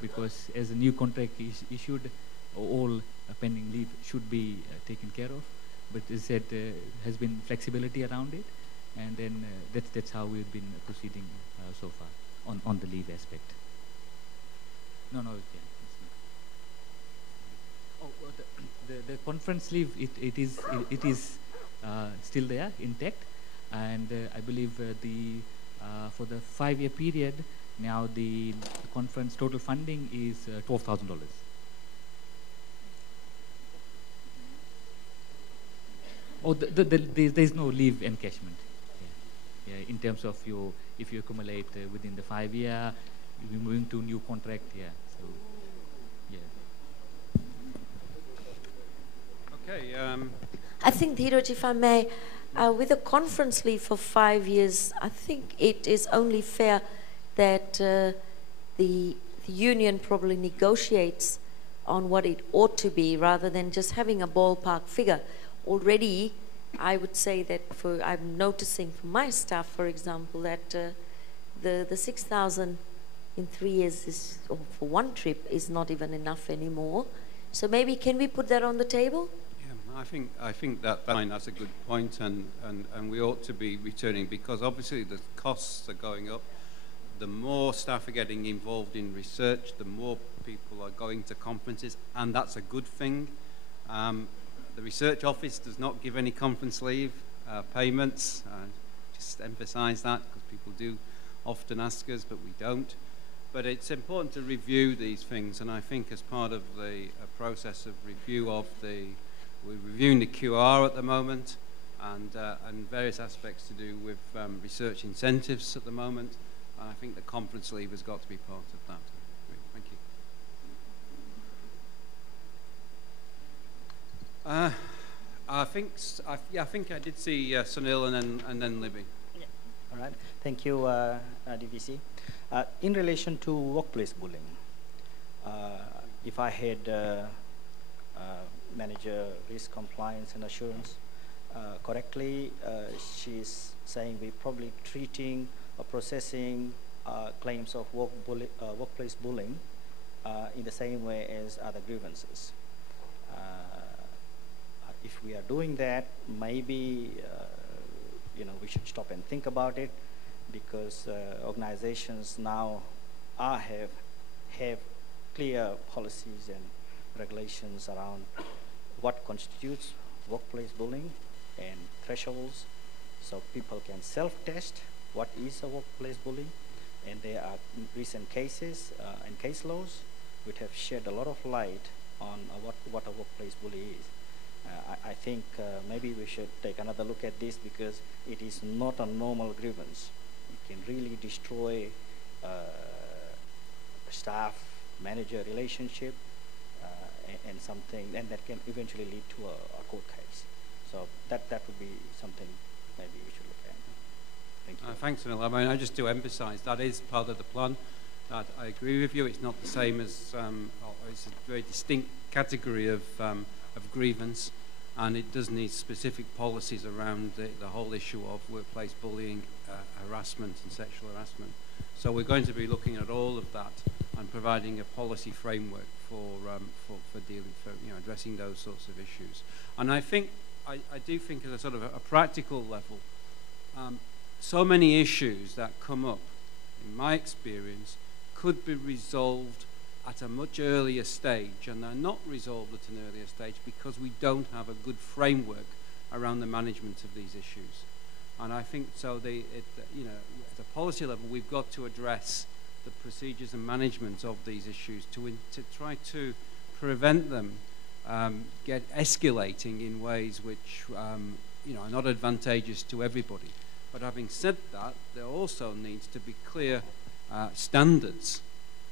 because as a new contract is issued, all pending leave should be taken care of. But as I said, has been flexibility around it, and then that's how we've been proceeding so far on the leave aspect. No, yeah. Oh, the conference leave, it is still there, intact, and I believe for the 5-year period now the conference total funding is $12,000. Oh, there's no leave encashment. Yeah, in terms of if you accumulate within the 5-year, you're moving to new contract. Yeah, so yeah. Okay. I think, Dheeraj, if I may, with a conference leave for 5 years, I think it is only fair that the union probably negotiates on what it ought to be, rather than just having a ballpark figure. Already, I would say that I'm noticing for my staff, for example, that the 6,000 in 3 years or for one trip is not even enough anymore. So maybe can we put that on the table? Yeah, I think that's a good point, and we ought to be returning, because obviously the costs are going up. The more staff are getting involved in research, the more people are going to conferences, and that's a good thing. The research office does not give any conference leave payments. Just emphasize that, because people do often ask us, but we don't. But it's important to review these things, and I think as part of the process of review of we're reviewing the QR at the moment, and various aspects to do with research incentives at the moment. And I think the conference leave has got to be part of that. Thank you. I think I did see Sunil and then Libby. Yeah. All right. Thank you, DVC. In relation to workplace bullying, if I had manager risk compliance and assurance correctly, she's saying we're probably treating or processing claims of workplace bullying in the same way as other grievances. If we are doing that, maybe we should stop and think about it, because organizations now have clear policies and regulations around what constitutes workplace bullying and thresholds, so people can self-test what is a workplace bullying. And there are recent cases and case laws which have shed a lot of light on what a workplace bully is. I think maybe we should take another look at this, because it is not a normal grievance. It can really destroy staff-manager relationship and something, and that can eventually lead to a court case. So that would be something maybe we should look at. Thank you. Thanks, Sunil. I mean, I just do emphasise that is part of the plan. That I agree with you. It's not the same as it's a very distinct category of grievance, and it does need specific policies around the whole issue of workplace bullying, harassment and sexual harassment. So we're going to be looking at all of that and providing a policy framework for dealing, addressing those sorts of issues. And I do think at a sort of a practical level, so many issues that come up, in my experience, could be resolved at a much earlier stage, and they're not resolved at an earlier stage because we don't have a good framework around the management of these issues. And I think so. At a policy level, we've got to address the procedures and management of these issues to try to prevent them get escalating in ways which are not advantageous to everybody. But having said that, there also needs to be clear standards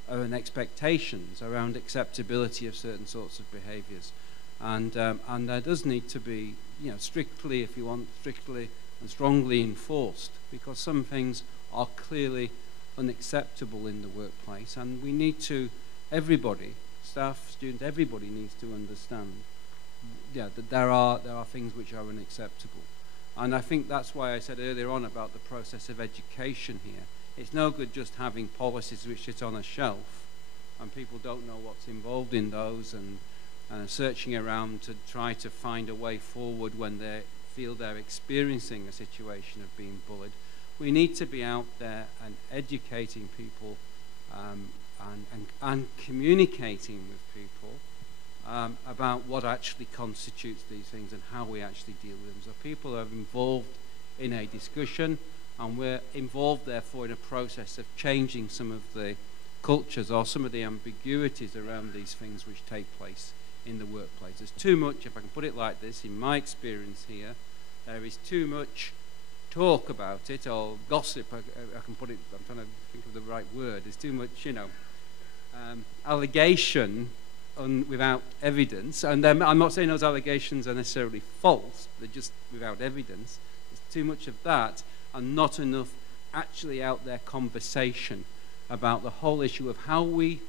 and expectations around acceptability of certain sorts of behaviours, and there does need to be, strictly, if you want, strictly and strongly enforced, because some things are clearly unacceptable in the workplace, and we need to, everybody, staff, students, everybody needs to understand, that there are things which are unacceptable. And I think that's why I said earlier on about the process of education here. It's no good just having policies which sit on a shelf and people don't know what's involved in those and searching around to try to find a way forward when they feel they're experiencing a situation of being bullied. We need to be out there and educating people and communicating with people about what actually constitutes these things and how we actually deal with them. So people are involved in a discussion, and we're involved therefore in a process of changing some of the cultures or some of the ambiguities around these things which take place in the workplace. There's too much, if I can put it like this, in my experience here, there is too much talk about it, or gossip, I can put it, I'm trying to think of the right word, there's too much, allegation without evidence, and I'm not saying those allegations are necessarily false, they're just without evidence. There's too much of that, and not enough actually out there conversation about the whole issue of how we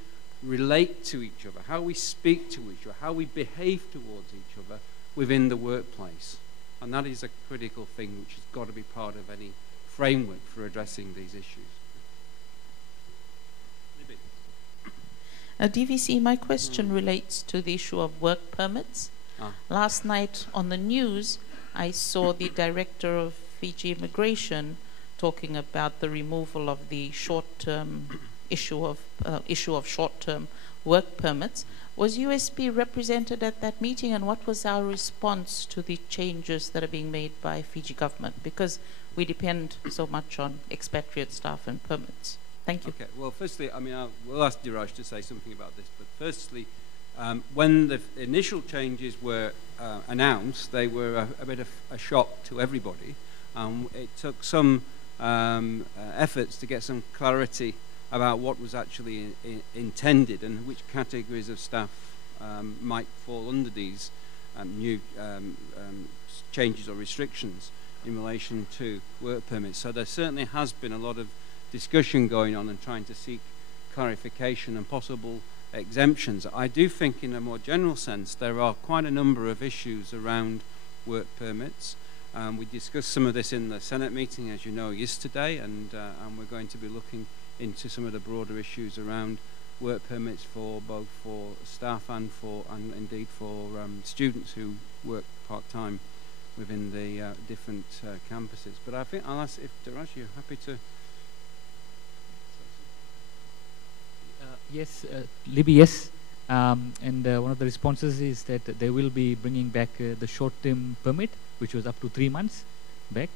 relate to each other, how we speak to each other, how we behave towards each other within the workplace. And that is a critical thing which has got to be part of any framework for addressing these issues. DVC, my question relates to the issue of work permits. Last night on the news, I saw the director of Fiji Immigration talking about the removal of the short-term issue of short-term work permits. Was USP represented at that meeting, and what was our response to the changes that are being made by Fiji government? Because we depend so much on expatriate staff and permits. Thank you. Okay, well, firstly, we'll ask Diraj to say something about this, but firstly, when the initial changes were announced, they were a bit of a shock to everybody. It took some efforts to get some clarity about what was actually intended and which categories of staff might fall under these new changes or restrictions in relation to work permits. So there certainly has been a lot of discussion going on and trying to seek clarification and possible exemptions. I do think in a more general sense there are quite a number of issues around work permits. We discussed some of this in the Senate meeting, as you know, yesterday, and we're going to be looking into some of the broader issues around work permits for both for staff and indeed for students who work part-time within the different campuses. But I think I'll ask if Diraj, you're happy to. Yes, Libby, yes. And one of the responses is that they will be bringing back the short-term permit, which was up to 3 months back,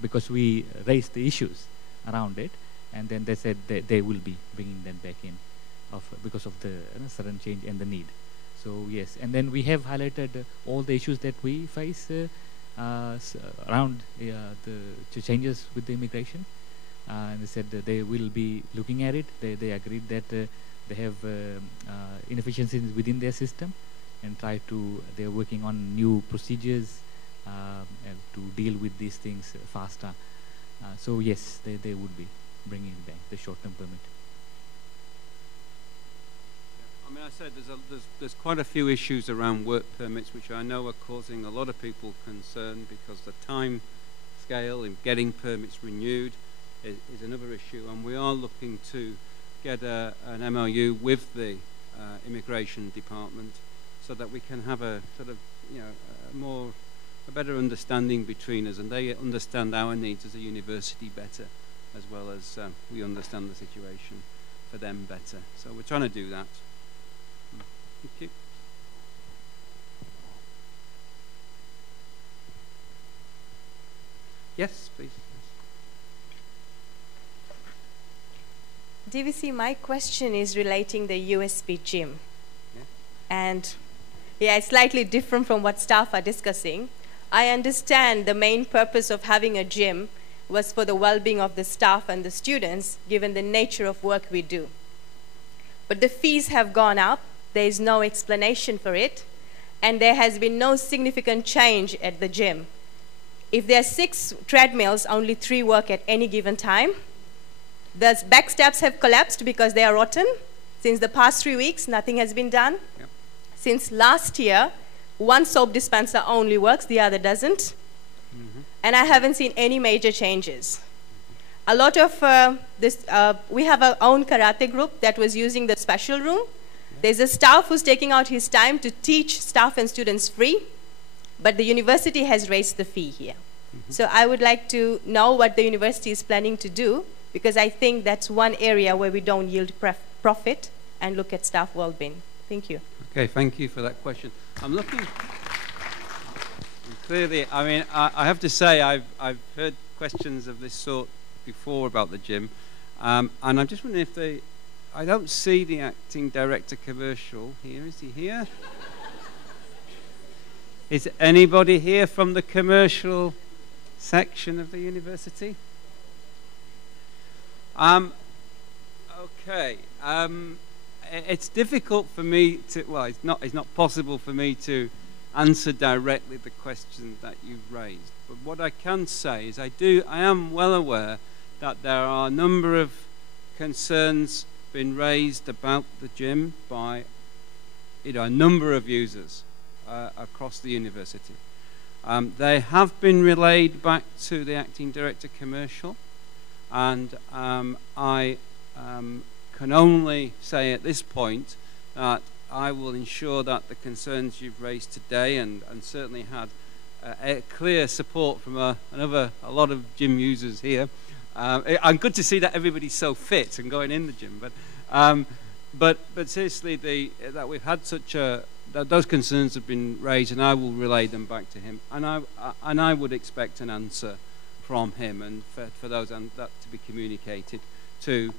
because we raised the issues around it, and then they said they will be bringing them back in, because of the sudden change and the need. So yes, and then we have highlighted all the issues that we face around the changes with the immigration. And they said that they will be looking at it. They agreed that they have inefficiencies within their system, and they're working on new procedures to deal with these things faster. So yes, they would be bringing back the short-term permit. mean, I said there's quite a few issues around work permits, which I know are causing a lot of people concern, because the time scale in getting permits renewed is another issue, and we are looking to get an MOU with the immigration department so that we can have a sort of, you know, a better understanding between us, and they understand our needs as a university better, as well as we understand the situation for them better. So we're trying to do that. Thank you. Yes, please. DVC, my question is relating the USP gym. Yeah. And yeah, it's slightly different from what staff are discussing. I understand the main purpose of having a gym was for the well-being of the staff and the students, given the nature of work we do. But the fees have gone up, there is no explanation for it, and there has been no significant change at the gym. If there are 6 treadmills, only 3 work at any given time. The back steps have collapsed because they are rotten. Since the past 3 weeks, nothing has been done. Yep. Since last year, 1 soap dispenser only works, the other doesn't. And I haven't seen any major changes. A lot of we have our own karate group that was using the special room. There's a staff who's taking out his time to teach staff and students free, but the university has raised the fee here. So I would like to know what the university is planning to do, because I think that's one area where we don't yield profit and look at staff well-being. Thank you. Okay, thank you for that question. I'm looking. Clearly, I mean, I have to say I've heard questions of this sort before about the gym, and I'm just wondering if I don't see the acting director commercial here. Is he here? Is anybody here from the commercial section of the university? Okay. It's difficult for me to. Well, it's not possible for me to answer directly the question that you've raised. But what I can say is I am well aware that there are a number of concerns been raised about the gym by a number of users across the university. They have been relayed back to the acting director commercial, and I can only say at this point that I will ensure that the concerns you've raised today, and certainly had a clear support from a lot of gym users here. I'm good to see that everybody's so fit and going in the gym, but seriously, that we've had that those concerns have been raised, and I will relay them back to him, and I would expect an answer from him, and for those and that to be communicated to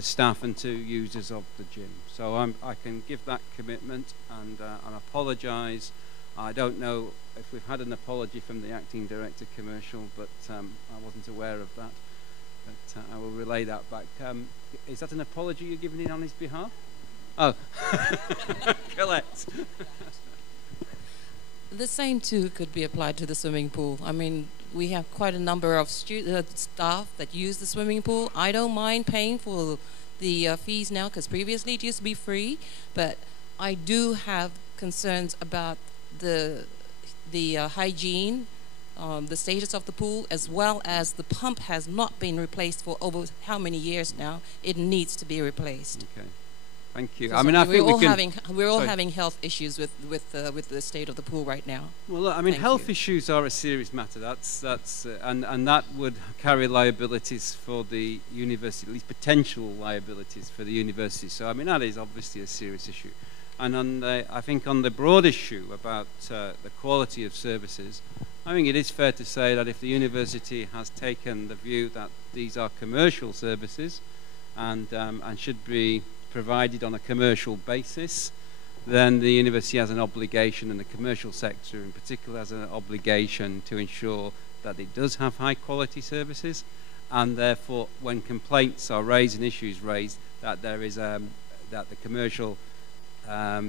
staff and to users of the gym. So I can give that commitment and apologise. I don't know if we've had an apology from the acting director commercial, but I wasn't aware of that. But I will relay that back. Is that an apology you're giving in on his behalf? Oh, Colette. The same too could be applied to the swimming pool. I mean, we have quite a number of staff that use the swimming pool. I don't mind paying for the fees now, because previously it used to be free, but I do have concerns about the hygiene, the status of the pool, as well as the pump has not been replaced for over how many years now. It needs to be replaced. Okay. Thank you. So I mean, I think we're all having health issues with the state of the pool right now. Well, look, I mean, health issues are a serious matter. And that would carry liabilities for the university, at least potential liabilities for the university. So I mean, that is obviously a serious issue. And I think on the broad issue about the quality of services, I think it is fair to say that if the university has taken the view that these are commercial services and should be provided on a commercial basis, then the university has an obligation, and the commercial sector in particular has an obligation to ensure that it does have high quality services, and therefore when complaints are raised and issues raised, that there is that the commercial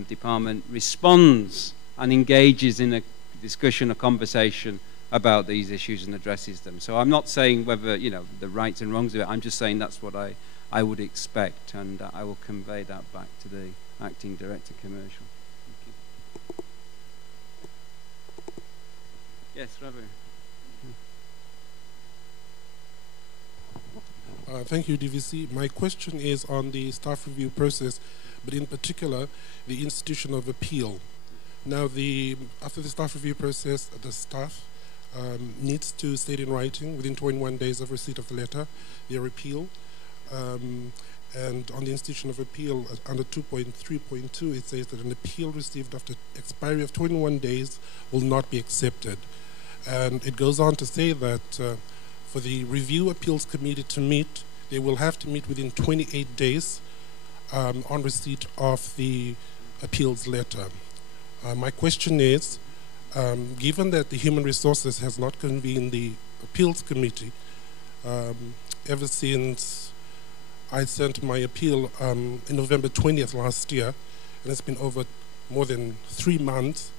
department responds and engages in a discussion, a conversation about these issues and addresses them. So I'm not saying whether the rights and wrongs of it. I'm just saying that's what I would expect, and I will convey that back to the Acting Director Commercial. Thank you. Yes, Ravi. Thank you, DVC. My question is on the staff review process, but in particular, the institution of appeal. Now, after the staff review process, the staff needs to state in writing within 21 days of receipt of the letter their appeal. And on the institution of appeal, under 2.3.2, it says that an appeal received after expiry of 21 days will not be accepted. And it goes on to say that for the review appeals committee to meet, they will have to meet within 28 days on receipt of the appeals letter. My question is, given that the Human Resources has not convened the appeals committee ever since I sent my appeal in November 20th last year, and it's been over more than 3 months,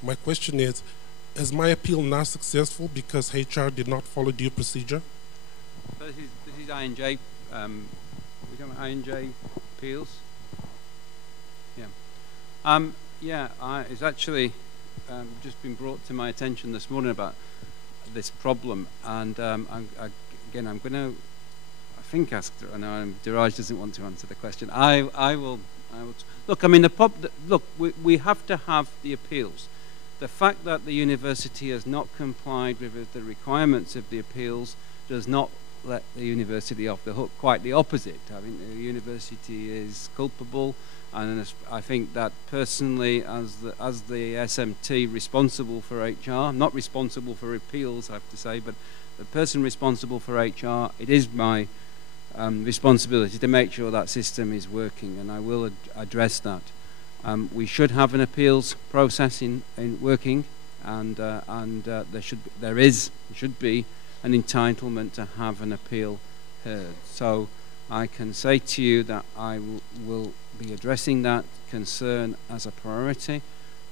my question is my appeal now successful because HR did not follow due procedure? This is INJ. We don't have INJ appeals. Yeah. It's actually just been brought to my attention this morning about this problem, and I'm going to, I think, ask. I know Diraj doesn't want to answer the question. I will. Look, I mean, we have to have the appeals. The fact that the university has not complied with the requirements of the appeals does not let the university off the hook. Quite the opposite. I think the university is culpable, and I think that personally, as the SMT responsible for HR, not responsible for appeals, I have to say, but the person responsible for HR, it is my responsibility to make sure that system is working, and I will address that. We should have an appeals process in working, and there should be an entitlement to have an appeal heard. So I can say to you that I will be addressing that concern as a priority,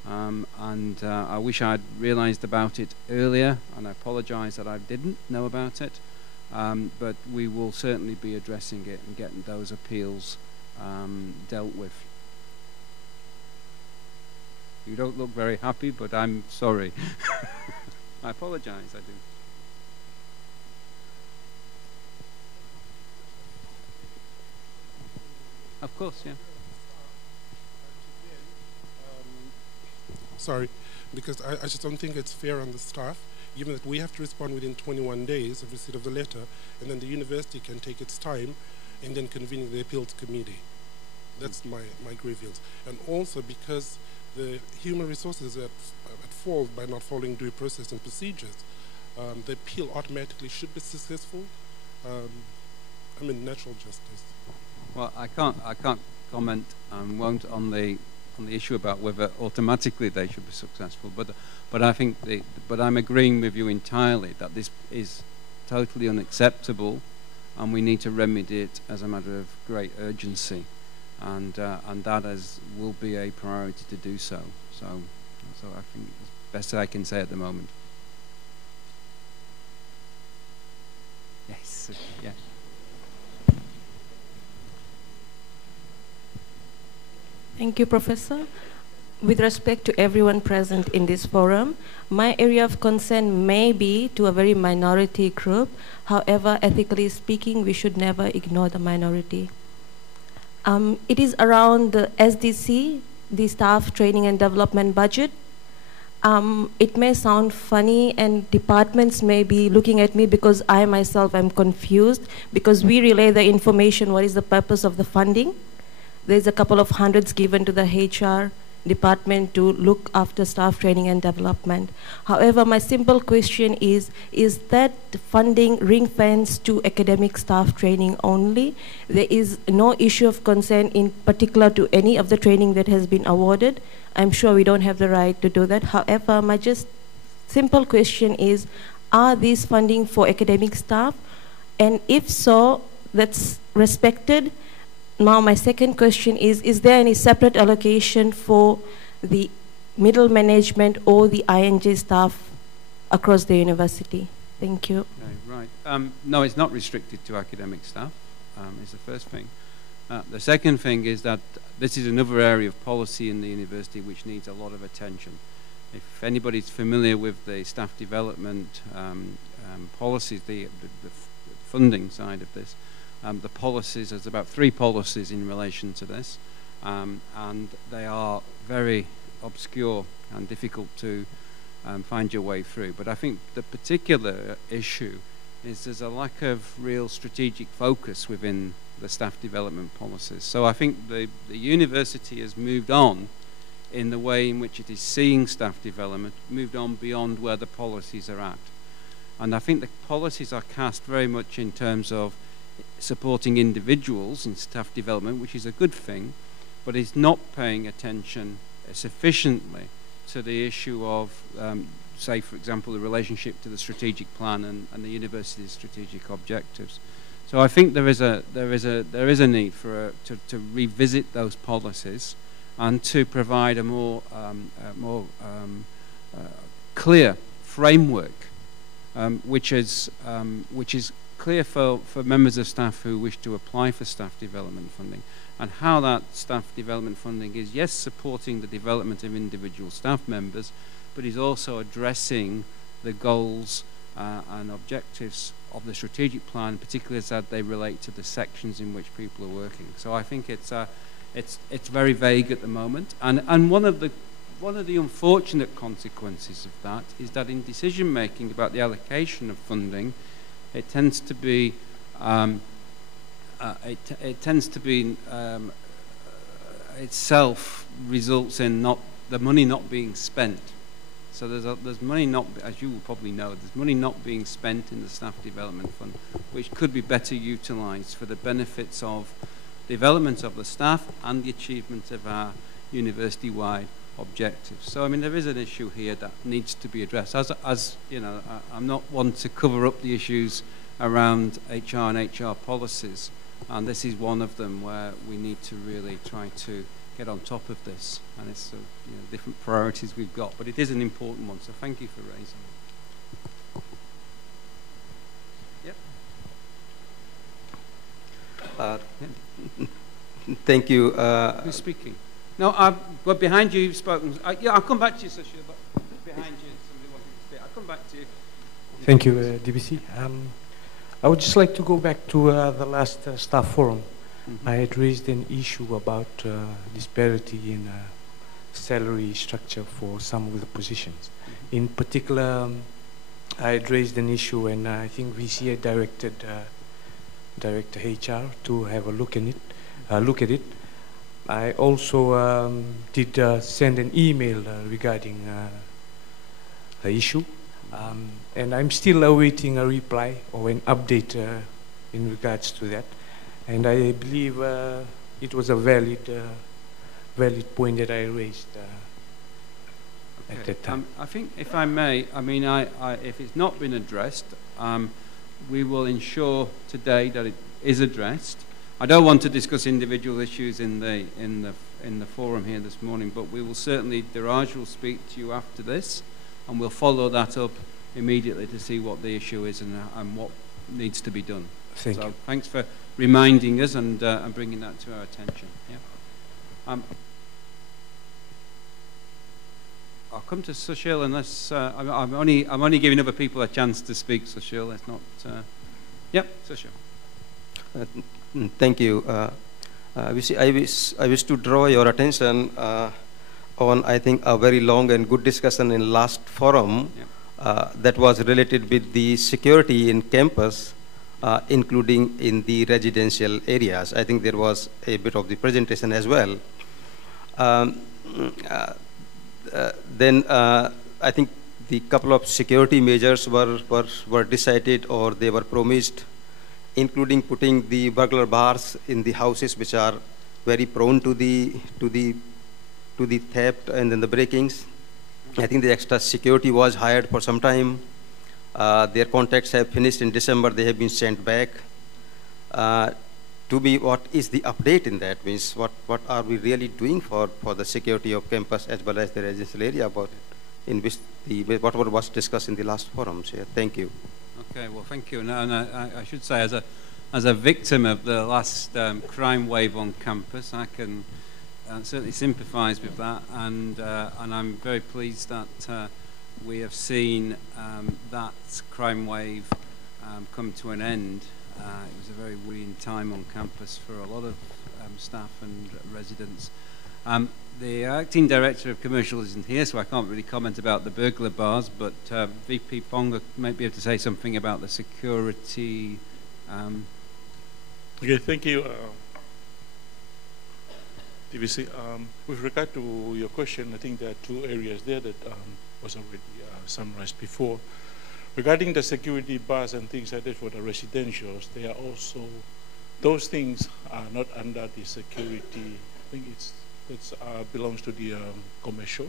and I wish I'd realised about it earlier, and I apologise that I didn't know about it, but we will certainly be addressing it and getting those appeals dealt with. You don't look very happy, but I'm sorry. I apologise, I do. Of course, yeah. Sorry, because I just don't think it's fair on the staff, given that we have to respond within 21 days of receipt of the letter, and then the university can take its time in then convening the appeals committee. That's my grievance. And also because the human resources are at fault by not following due process and procedures, the appeal automatically should be successful. I mean, natural justice. Well, I can't comment and won't on the issue about whether automatically they should be successful. But I think but I'm agreeing with you entirely that this is totally unacceptable, and we need to remedy it as a matter of great urgency. And that will be a priority to do so. So I think it's the best I can say at the moment. Yes. Yeah. Thank you, Professor. With respect to everyone present in this forum, my area of concern may be to a very minority group. However, ethically speaking, we should never ignore the minority. It is around the SDC, the Staff Training and Development Budget. It may sound funny, and departments may be looking at me because I myself am confused, because we relay the information, what is the purpose of the funding. There's a couple of hundreds given to the HR department to look after staff training and development. However, my simple question is that funding ring-fenced to academic staff training only? There is no issue of concern in particular to any of the training that has been awarded. I'm sure we don't have the right to do that. However, my just simple question is, are these funding for academic staff? And if so, that's respected. Now my second question is there any separate allocation for the middle management or the INJ staff across the university? Thank you. Okay, right. No, it's not restricted to academic staff, is the first thing. The second thing is that this is another area of policy in the university which needs a lot of attention. If anybody's familiar with the staff development policies, the funding side of this, the policies, there's about 3 policies in relation to this, and they are very obscure and difficult to find your way through. But I think the particular issue is there's a lack of real strategic focus within the staff development policies. So I think the university has moved on in the way in which it is seeing staff development, moved on beyond where the policies are at. And I think the policies are cast very much in terms of supporting individuals in staff development, which is a good thing, but is not paying attention sufficiently to the issue of, say, for example, the relationship to the strategic plan and the university's strategic objectives. So I think there is a need for to revisit those policies and to provide a more clear framework, which is clear for members of staff who wish to apply for staff development funding, and how that staff development funding is, yes, supporting the development of individual staff members, but is also addressing the goals and objectives of the strategic plan, particularly as they relate to the sections in which people are working. So I think it's very vague at the moment, and one of the unfortunate consequences of that is that in decision making about the allocation of funding, it tends to be itself results in the money not being spent. So there's money not, as you will probably know, there's money not being spent in the staff development fund, which could be better utilised for the benefits of development of the staff and the achievement of our university-wide objectives. So I mean, there is an issue here that needs to be addressed. As you know, I'm not one to cover up the issues around HR and HR policies, and this is one of them where we need to really try to get on top of this, and it's different priorities we've got, but it is an important one, so thank you for raising it. Thank you. Who's speaking? No, well, behind you, you've spoken. Yeah, I'll come back to you, Sashil, but behind you, somebody wanted to speak. I'll come back to you. Thank you, DBC. I would just like to go back to the last staff forum. Mm-hmm. I had raised an issue about disparity in salary structure for some of the positions. Mm-hmm. In particular, I had raised an issue, and I think VC had directed Director HR to have a look at it. I also did send an email regarding the issue, and I'm still awaiting a reply or an update in regards to that. And I believe it was a valid point that I raised at that time. I think, if I may, I mean, if it's not been addressed, we will ensure today that it is addressed. I don't want to discuss individual issues in the forum here this morning, but we will certainly, Diraj will speak to you after this, and we'll follow that up immediately to see what the issue is and what needs to be done. Thank you. Thanks for reminding us and bringing that to our attention. Yeah. I'll come to Sushil unless I'm only giving other people a chance to speak. Sushil, it's not. Yep, Sushil. Thank you. I wish to draw your attention on, I think, a very long and good discussion in last forum that was related with the security in campus, including in the residential areas. I think there was a bit of the presentation as well. Then I think the couple of security measures were decided, or they were promised, including putting the burglar bars in the houses which are very prone to the theft and then the breakings. I think the extra security was hired for some time. Their contracts have finished in December. They have been sent back. To me, what is the update in that? Means what are we really doing for the security of campus as well as the residential area about it, in which whatever was discussed in the last forums here. Thank you. Okay, well, thank you. And I should say, as as a victim of the last crime wave on campus, I can certainly sympathise with that, and I'm very pleased that we have seen that crime wave come to an end. It was a very worrying time on campus for a lot of staff and residents. The acting director of commercial isn't here, so I can't really comment about the burglar bars, but VP Ponga might be able to say something about the security. Okay, thank you, TVC. With regard to your question, I think there are two areas there that was already summarized before. Regarding the security bars and things like that for the residentials, they are also, those things are not under the security. I think it belongs to the commercial.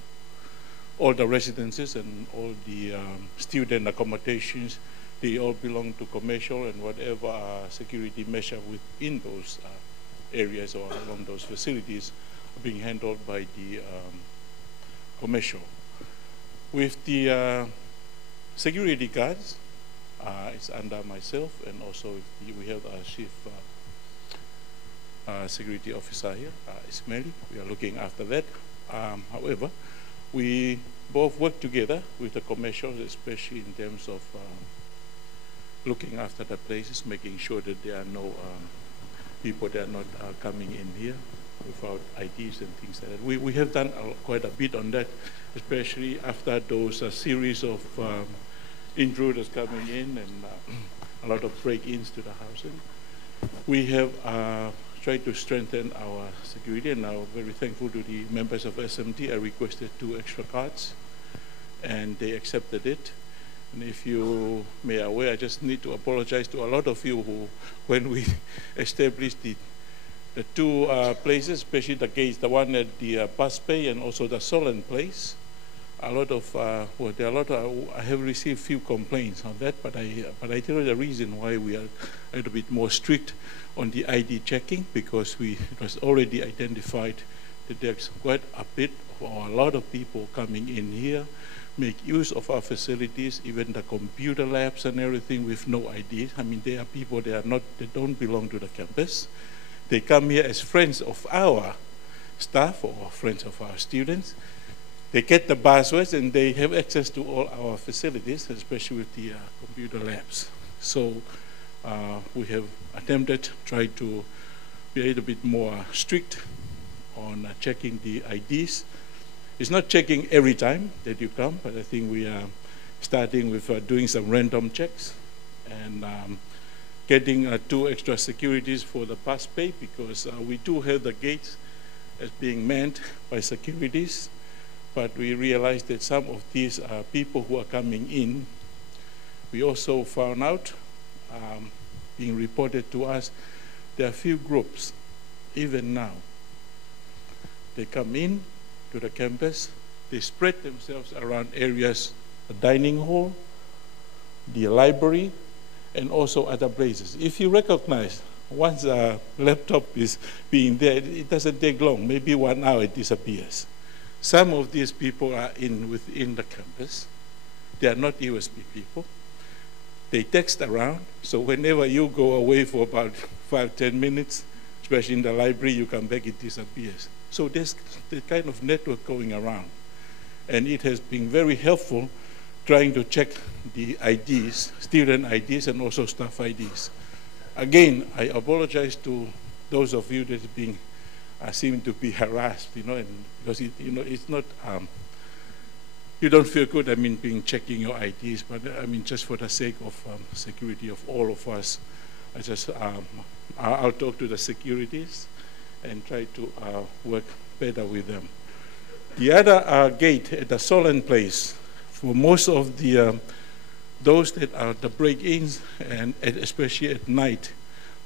All the residences and all the student accommodations, they all belong to commercial, and whatever security measure within those areas or along those facilities are being handled by the commercial. With the security guards, it's under myself, and also we have our chief security officer here, Ismaili. We are looking after that. However, we both work together with the commercials, especially in terms of looking after the places, making sure that there are no people that are not coming in here without IDs and things like that. We have done quite a bit on that, especially after those series of intruders coming in and a lot of break-ins to the housing. We have tried to strengthen our security, and now very thankful to the members of SMT. I requested 2 extra cards, and they accepted it. And if you may aware, I just need to apologize to a lot of you who, when we established the 2 places, especially the gates, the one at the bus bay and also the Solent place, a lot of, well, there are a lot of, I have received few complaints on that, but I tell you the reason why we are a little bit more strict on the ID checking, because it was already identified that there's quite a bit or a lot of people coming in here, make use of our facilities, even the computer labs and everything with no ID. I mean, there are people they don't belong to the campus. They come here as friends of our staff or friends of our students. They get the passwords and they have access to all our facilities, especially with the computer labs. So we have attempted, tried to be a little bit more strict on checking the IDs. It's not checking every time that you come, but I think we are starting with doing some random checks and getting 2 extra securities for the bus bay, because we do have the gates as being manned by securities, but we realized that some of these people who are coming in, we also found out, being reported to us, there are few groups, even now. They come in to the campus, they spread themselves around areas, the dining hall, the library, and also other places. If you recognize, once a laptop is being there, it doesn't take long, maybe 1 hour it disappears. Some of these people are within the campus. They are not USP people. They text around, so whenever you go away for about 5-10 minutes, especially in the library, you come back, it disappears. So there's the kind of network going around. And it has been very helpful trying to check the IDs, student IDs, and also staff IDs. Again, I apologize to those of you that seem to be harassed, and because it's not, you don't feel good, being checking your IDs, but just for the sake of security of all of us, I'll talk to the securities and try to work better with them. The other gate at the Solent place, for most of the those that are the break-ins, and especially at night,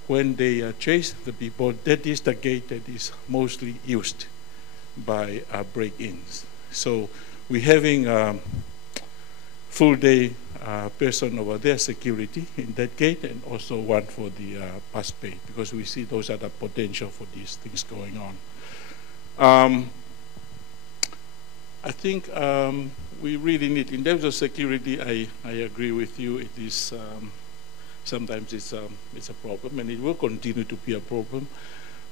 when they chase the people, that is the gate that is mostly used by break-ins. So we're having full-day person over there, security in that gate, and also one for the bus bay, because we see those are the potential for these things going on. I think we really need, in terms of security, I agree with you. It is sometimes it's a problem, and it will continue to be a problem.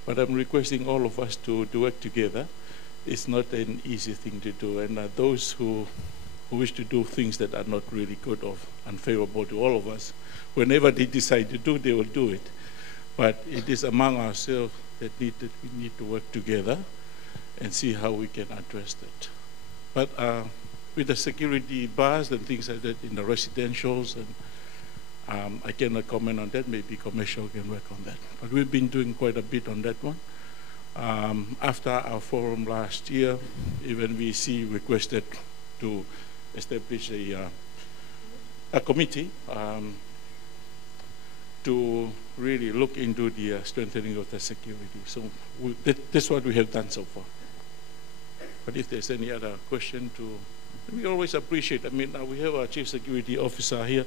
But I'm requesting all of us to work together. It's not an easy thing to do, and those who wish to do things that are not really good or unfavorable to all of us, whenever they decide to do, they will do it. But it is among ourselves that we need to work together and see how we can address that. But with the security bars and things like that in the residentials, and I cannot comment on that. Maybe commercial can work on that. But we've been doing quite a bit on that one. After our forum last year, even VC requested to establish a committee to really look into the strengthening of the security. So that's what we have done so far. But if there's any other question, we always appreciate. I mean, we have our Chief Security Officer here.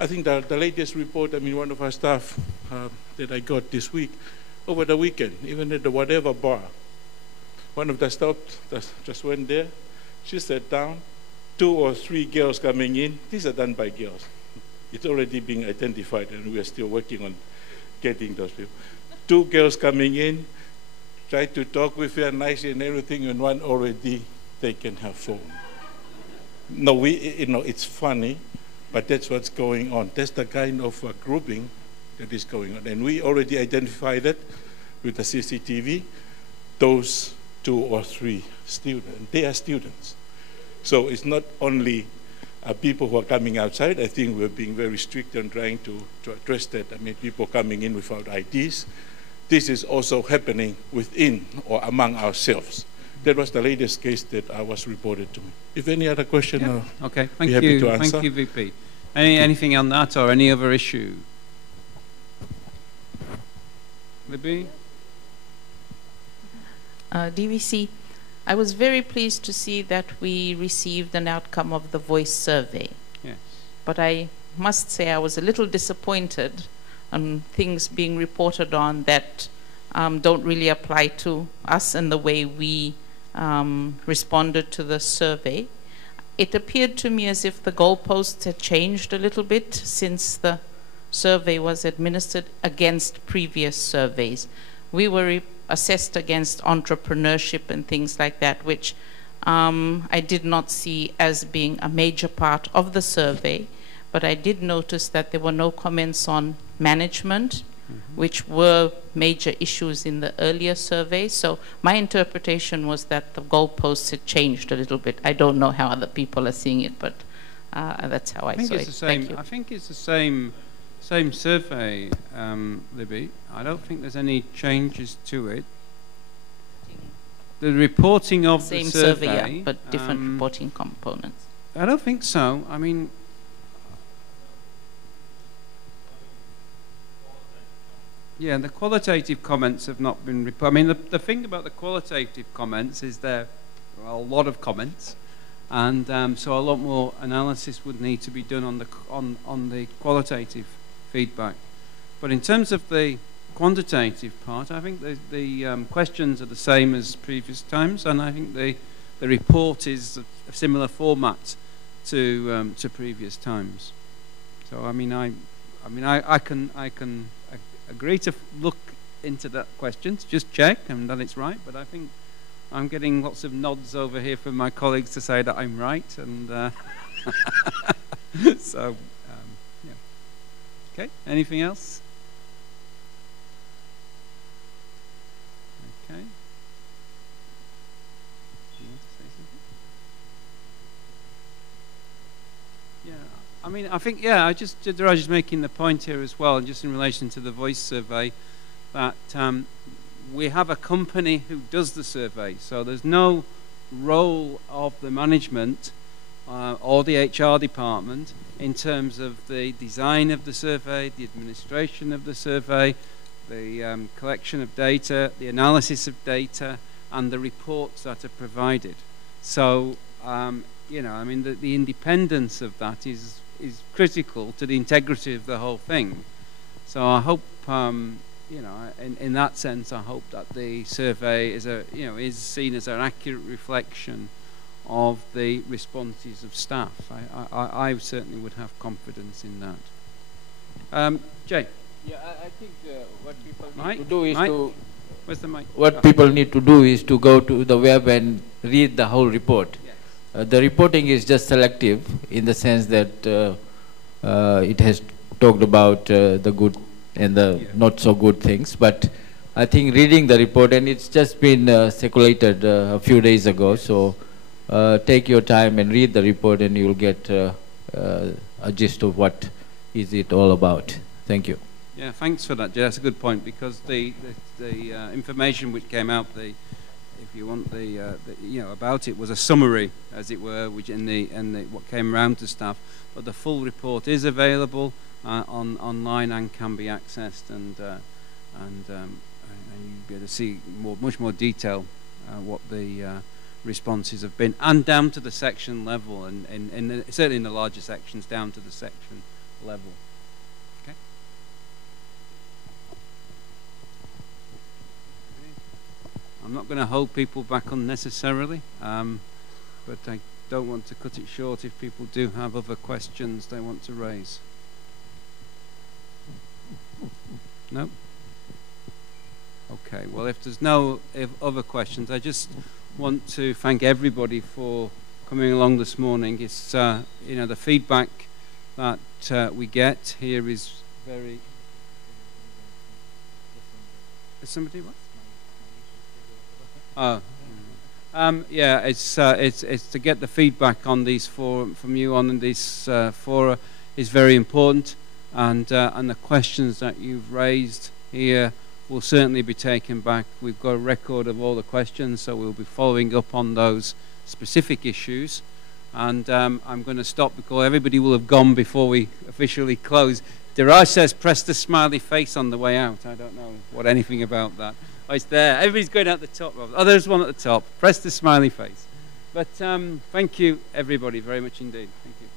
I think the latest report, I mean, one of our staff that I got this week, over the weekend, even at the whatever bar, one of the staff just went there, she sat down, 2 or 3 girls coming in. These are done by girls. It's already being identified, and we are still working on getting those people. 2 girls coming in, try to talk with her nicely and everything, and one already taken her phone. No, it's funny, but that's what's going on. That's the kind of grouping that is going on. And we already identified it with the CCTV, those 2 or 3 students. They are students. So it's not only people who are coming outside. I think we're being very strict on trying to address that. I mean, people coming in without IDs. This is also happening within or among ourselves. That was the latest case that was reported to me. If any other question, okay, be happy to answer. Thank you, VP. Anything on that or any other issue? Libby? DVC, I was very pleased to see that we received an outcome of the voice survey. Yes. But I must say I was a little disappointed on things being reported on that don't really apply to us and the way we responded to the survey. It appeared to me as if the goalposts had changed a little bit since the survey was administered against previous surveys. We were assessed against entrepreneurship and things like that, which I did not see as being a major part of the survey, but I did notice that there were no comments on management, which were major issues in the earlier survey. So my interpretation was that the goalposts had changed a little bit. I don't know how other people are seeing it, but that's how I saw it. Thank you. I think it's the same survey, Libby. I don't think there's any changes to it. The reporting of the survey, same survey, yeah, but different reporting components. I don't think so. I mean, yeah, the qualitative comments have not been reported. I mean, the thing about the qualitative comments is there are a lot of comments, and so a lot more analysis would need to be done on the qualitative feedback. But in terms of the quantitative part, I think the questions are the same as previous times, and I think the report is a similar format to previous times. So I mean I can agree to look into that question to just check and that it's right, but I think I'm getting lots of nods over here from my colleagues to say that I'm right, and so yeah. Okay, anything else? Okay. Do you want to say something? Yeah, I mean, I think, yeah, I was just making the point here as well, just in relation to the voice survey, that we have a company who does the survey, so there's no role of the management or the HR department in terms of the design of the survey, the administration of the survey, the collection of data, the analysis of data, and the reports that are provided. So, you know, I mean, the independence of that is critical to the integrity of the whole thing. So I hope, you know, in that sense, I hope that the survey is seen as an accurate reflection of the responses of staff. I certainly would have confidence in that. Jay. Yeah, I think what people Mike? need to do is Mike? to... Where's the mic? What people need to do is to go to the web and read the whole report. Yes. The reporting is just selective in the sense that it has talked about the good and the not so good things. But I think reading the report, and it's just been circulated a few days ago, so take your time and read the report and you'll get a gist of what is it all about. Thank you. Yeah, thanks for that, Jay. That's a good point, because the information which came out, if you want you know, about it was a summary, as it were, which what came around to staff. But the full report is available online and can be accessed, and you'll be able to see much more detail what the responses have been, and down to the section level, and certainly in the larger sections, down to the section level. Okay. I'm not going to hold people back unnecessarily, but I don't want to cut it short if people do have other questions they want to raise. No? Okay, well, if there's no other questions, I just want to thank everybody for coming along this morning. It's, you know, the feedback that we get here is very... Is somebody what? Oh. Yeah, it's to get the feedback on these from you on these fora is very important, and the questions that you've raised here will certainly be taken back. We've got a record of all the questions, so we'll be following up on those specific issues. And I'm going to stop because everybody will have gone before we officially close. Diraj says press the smiley face on the way out. I don't know anything about that. Oh, it's there. Everybody's going out the top. Oh, there's one at the top. Press the smiley face. But thank you, everybody, very much indeed. Thank you.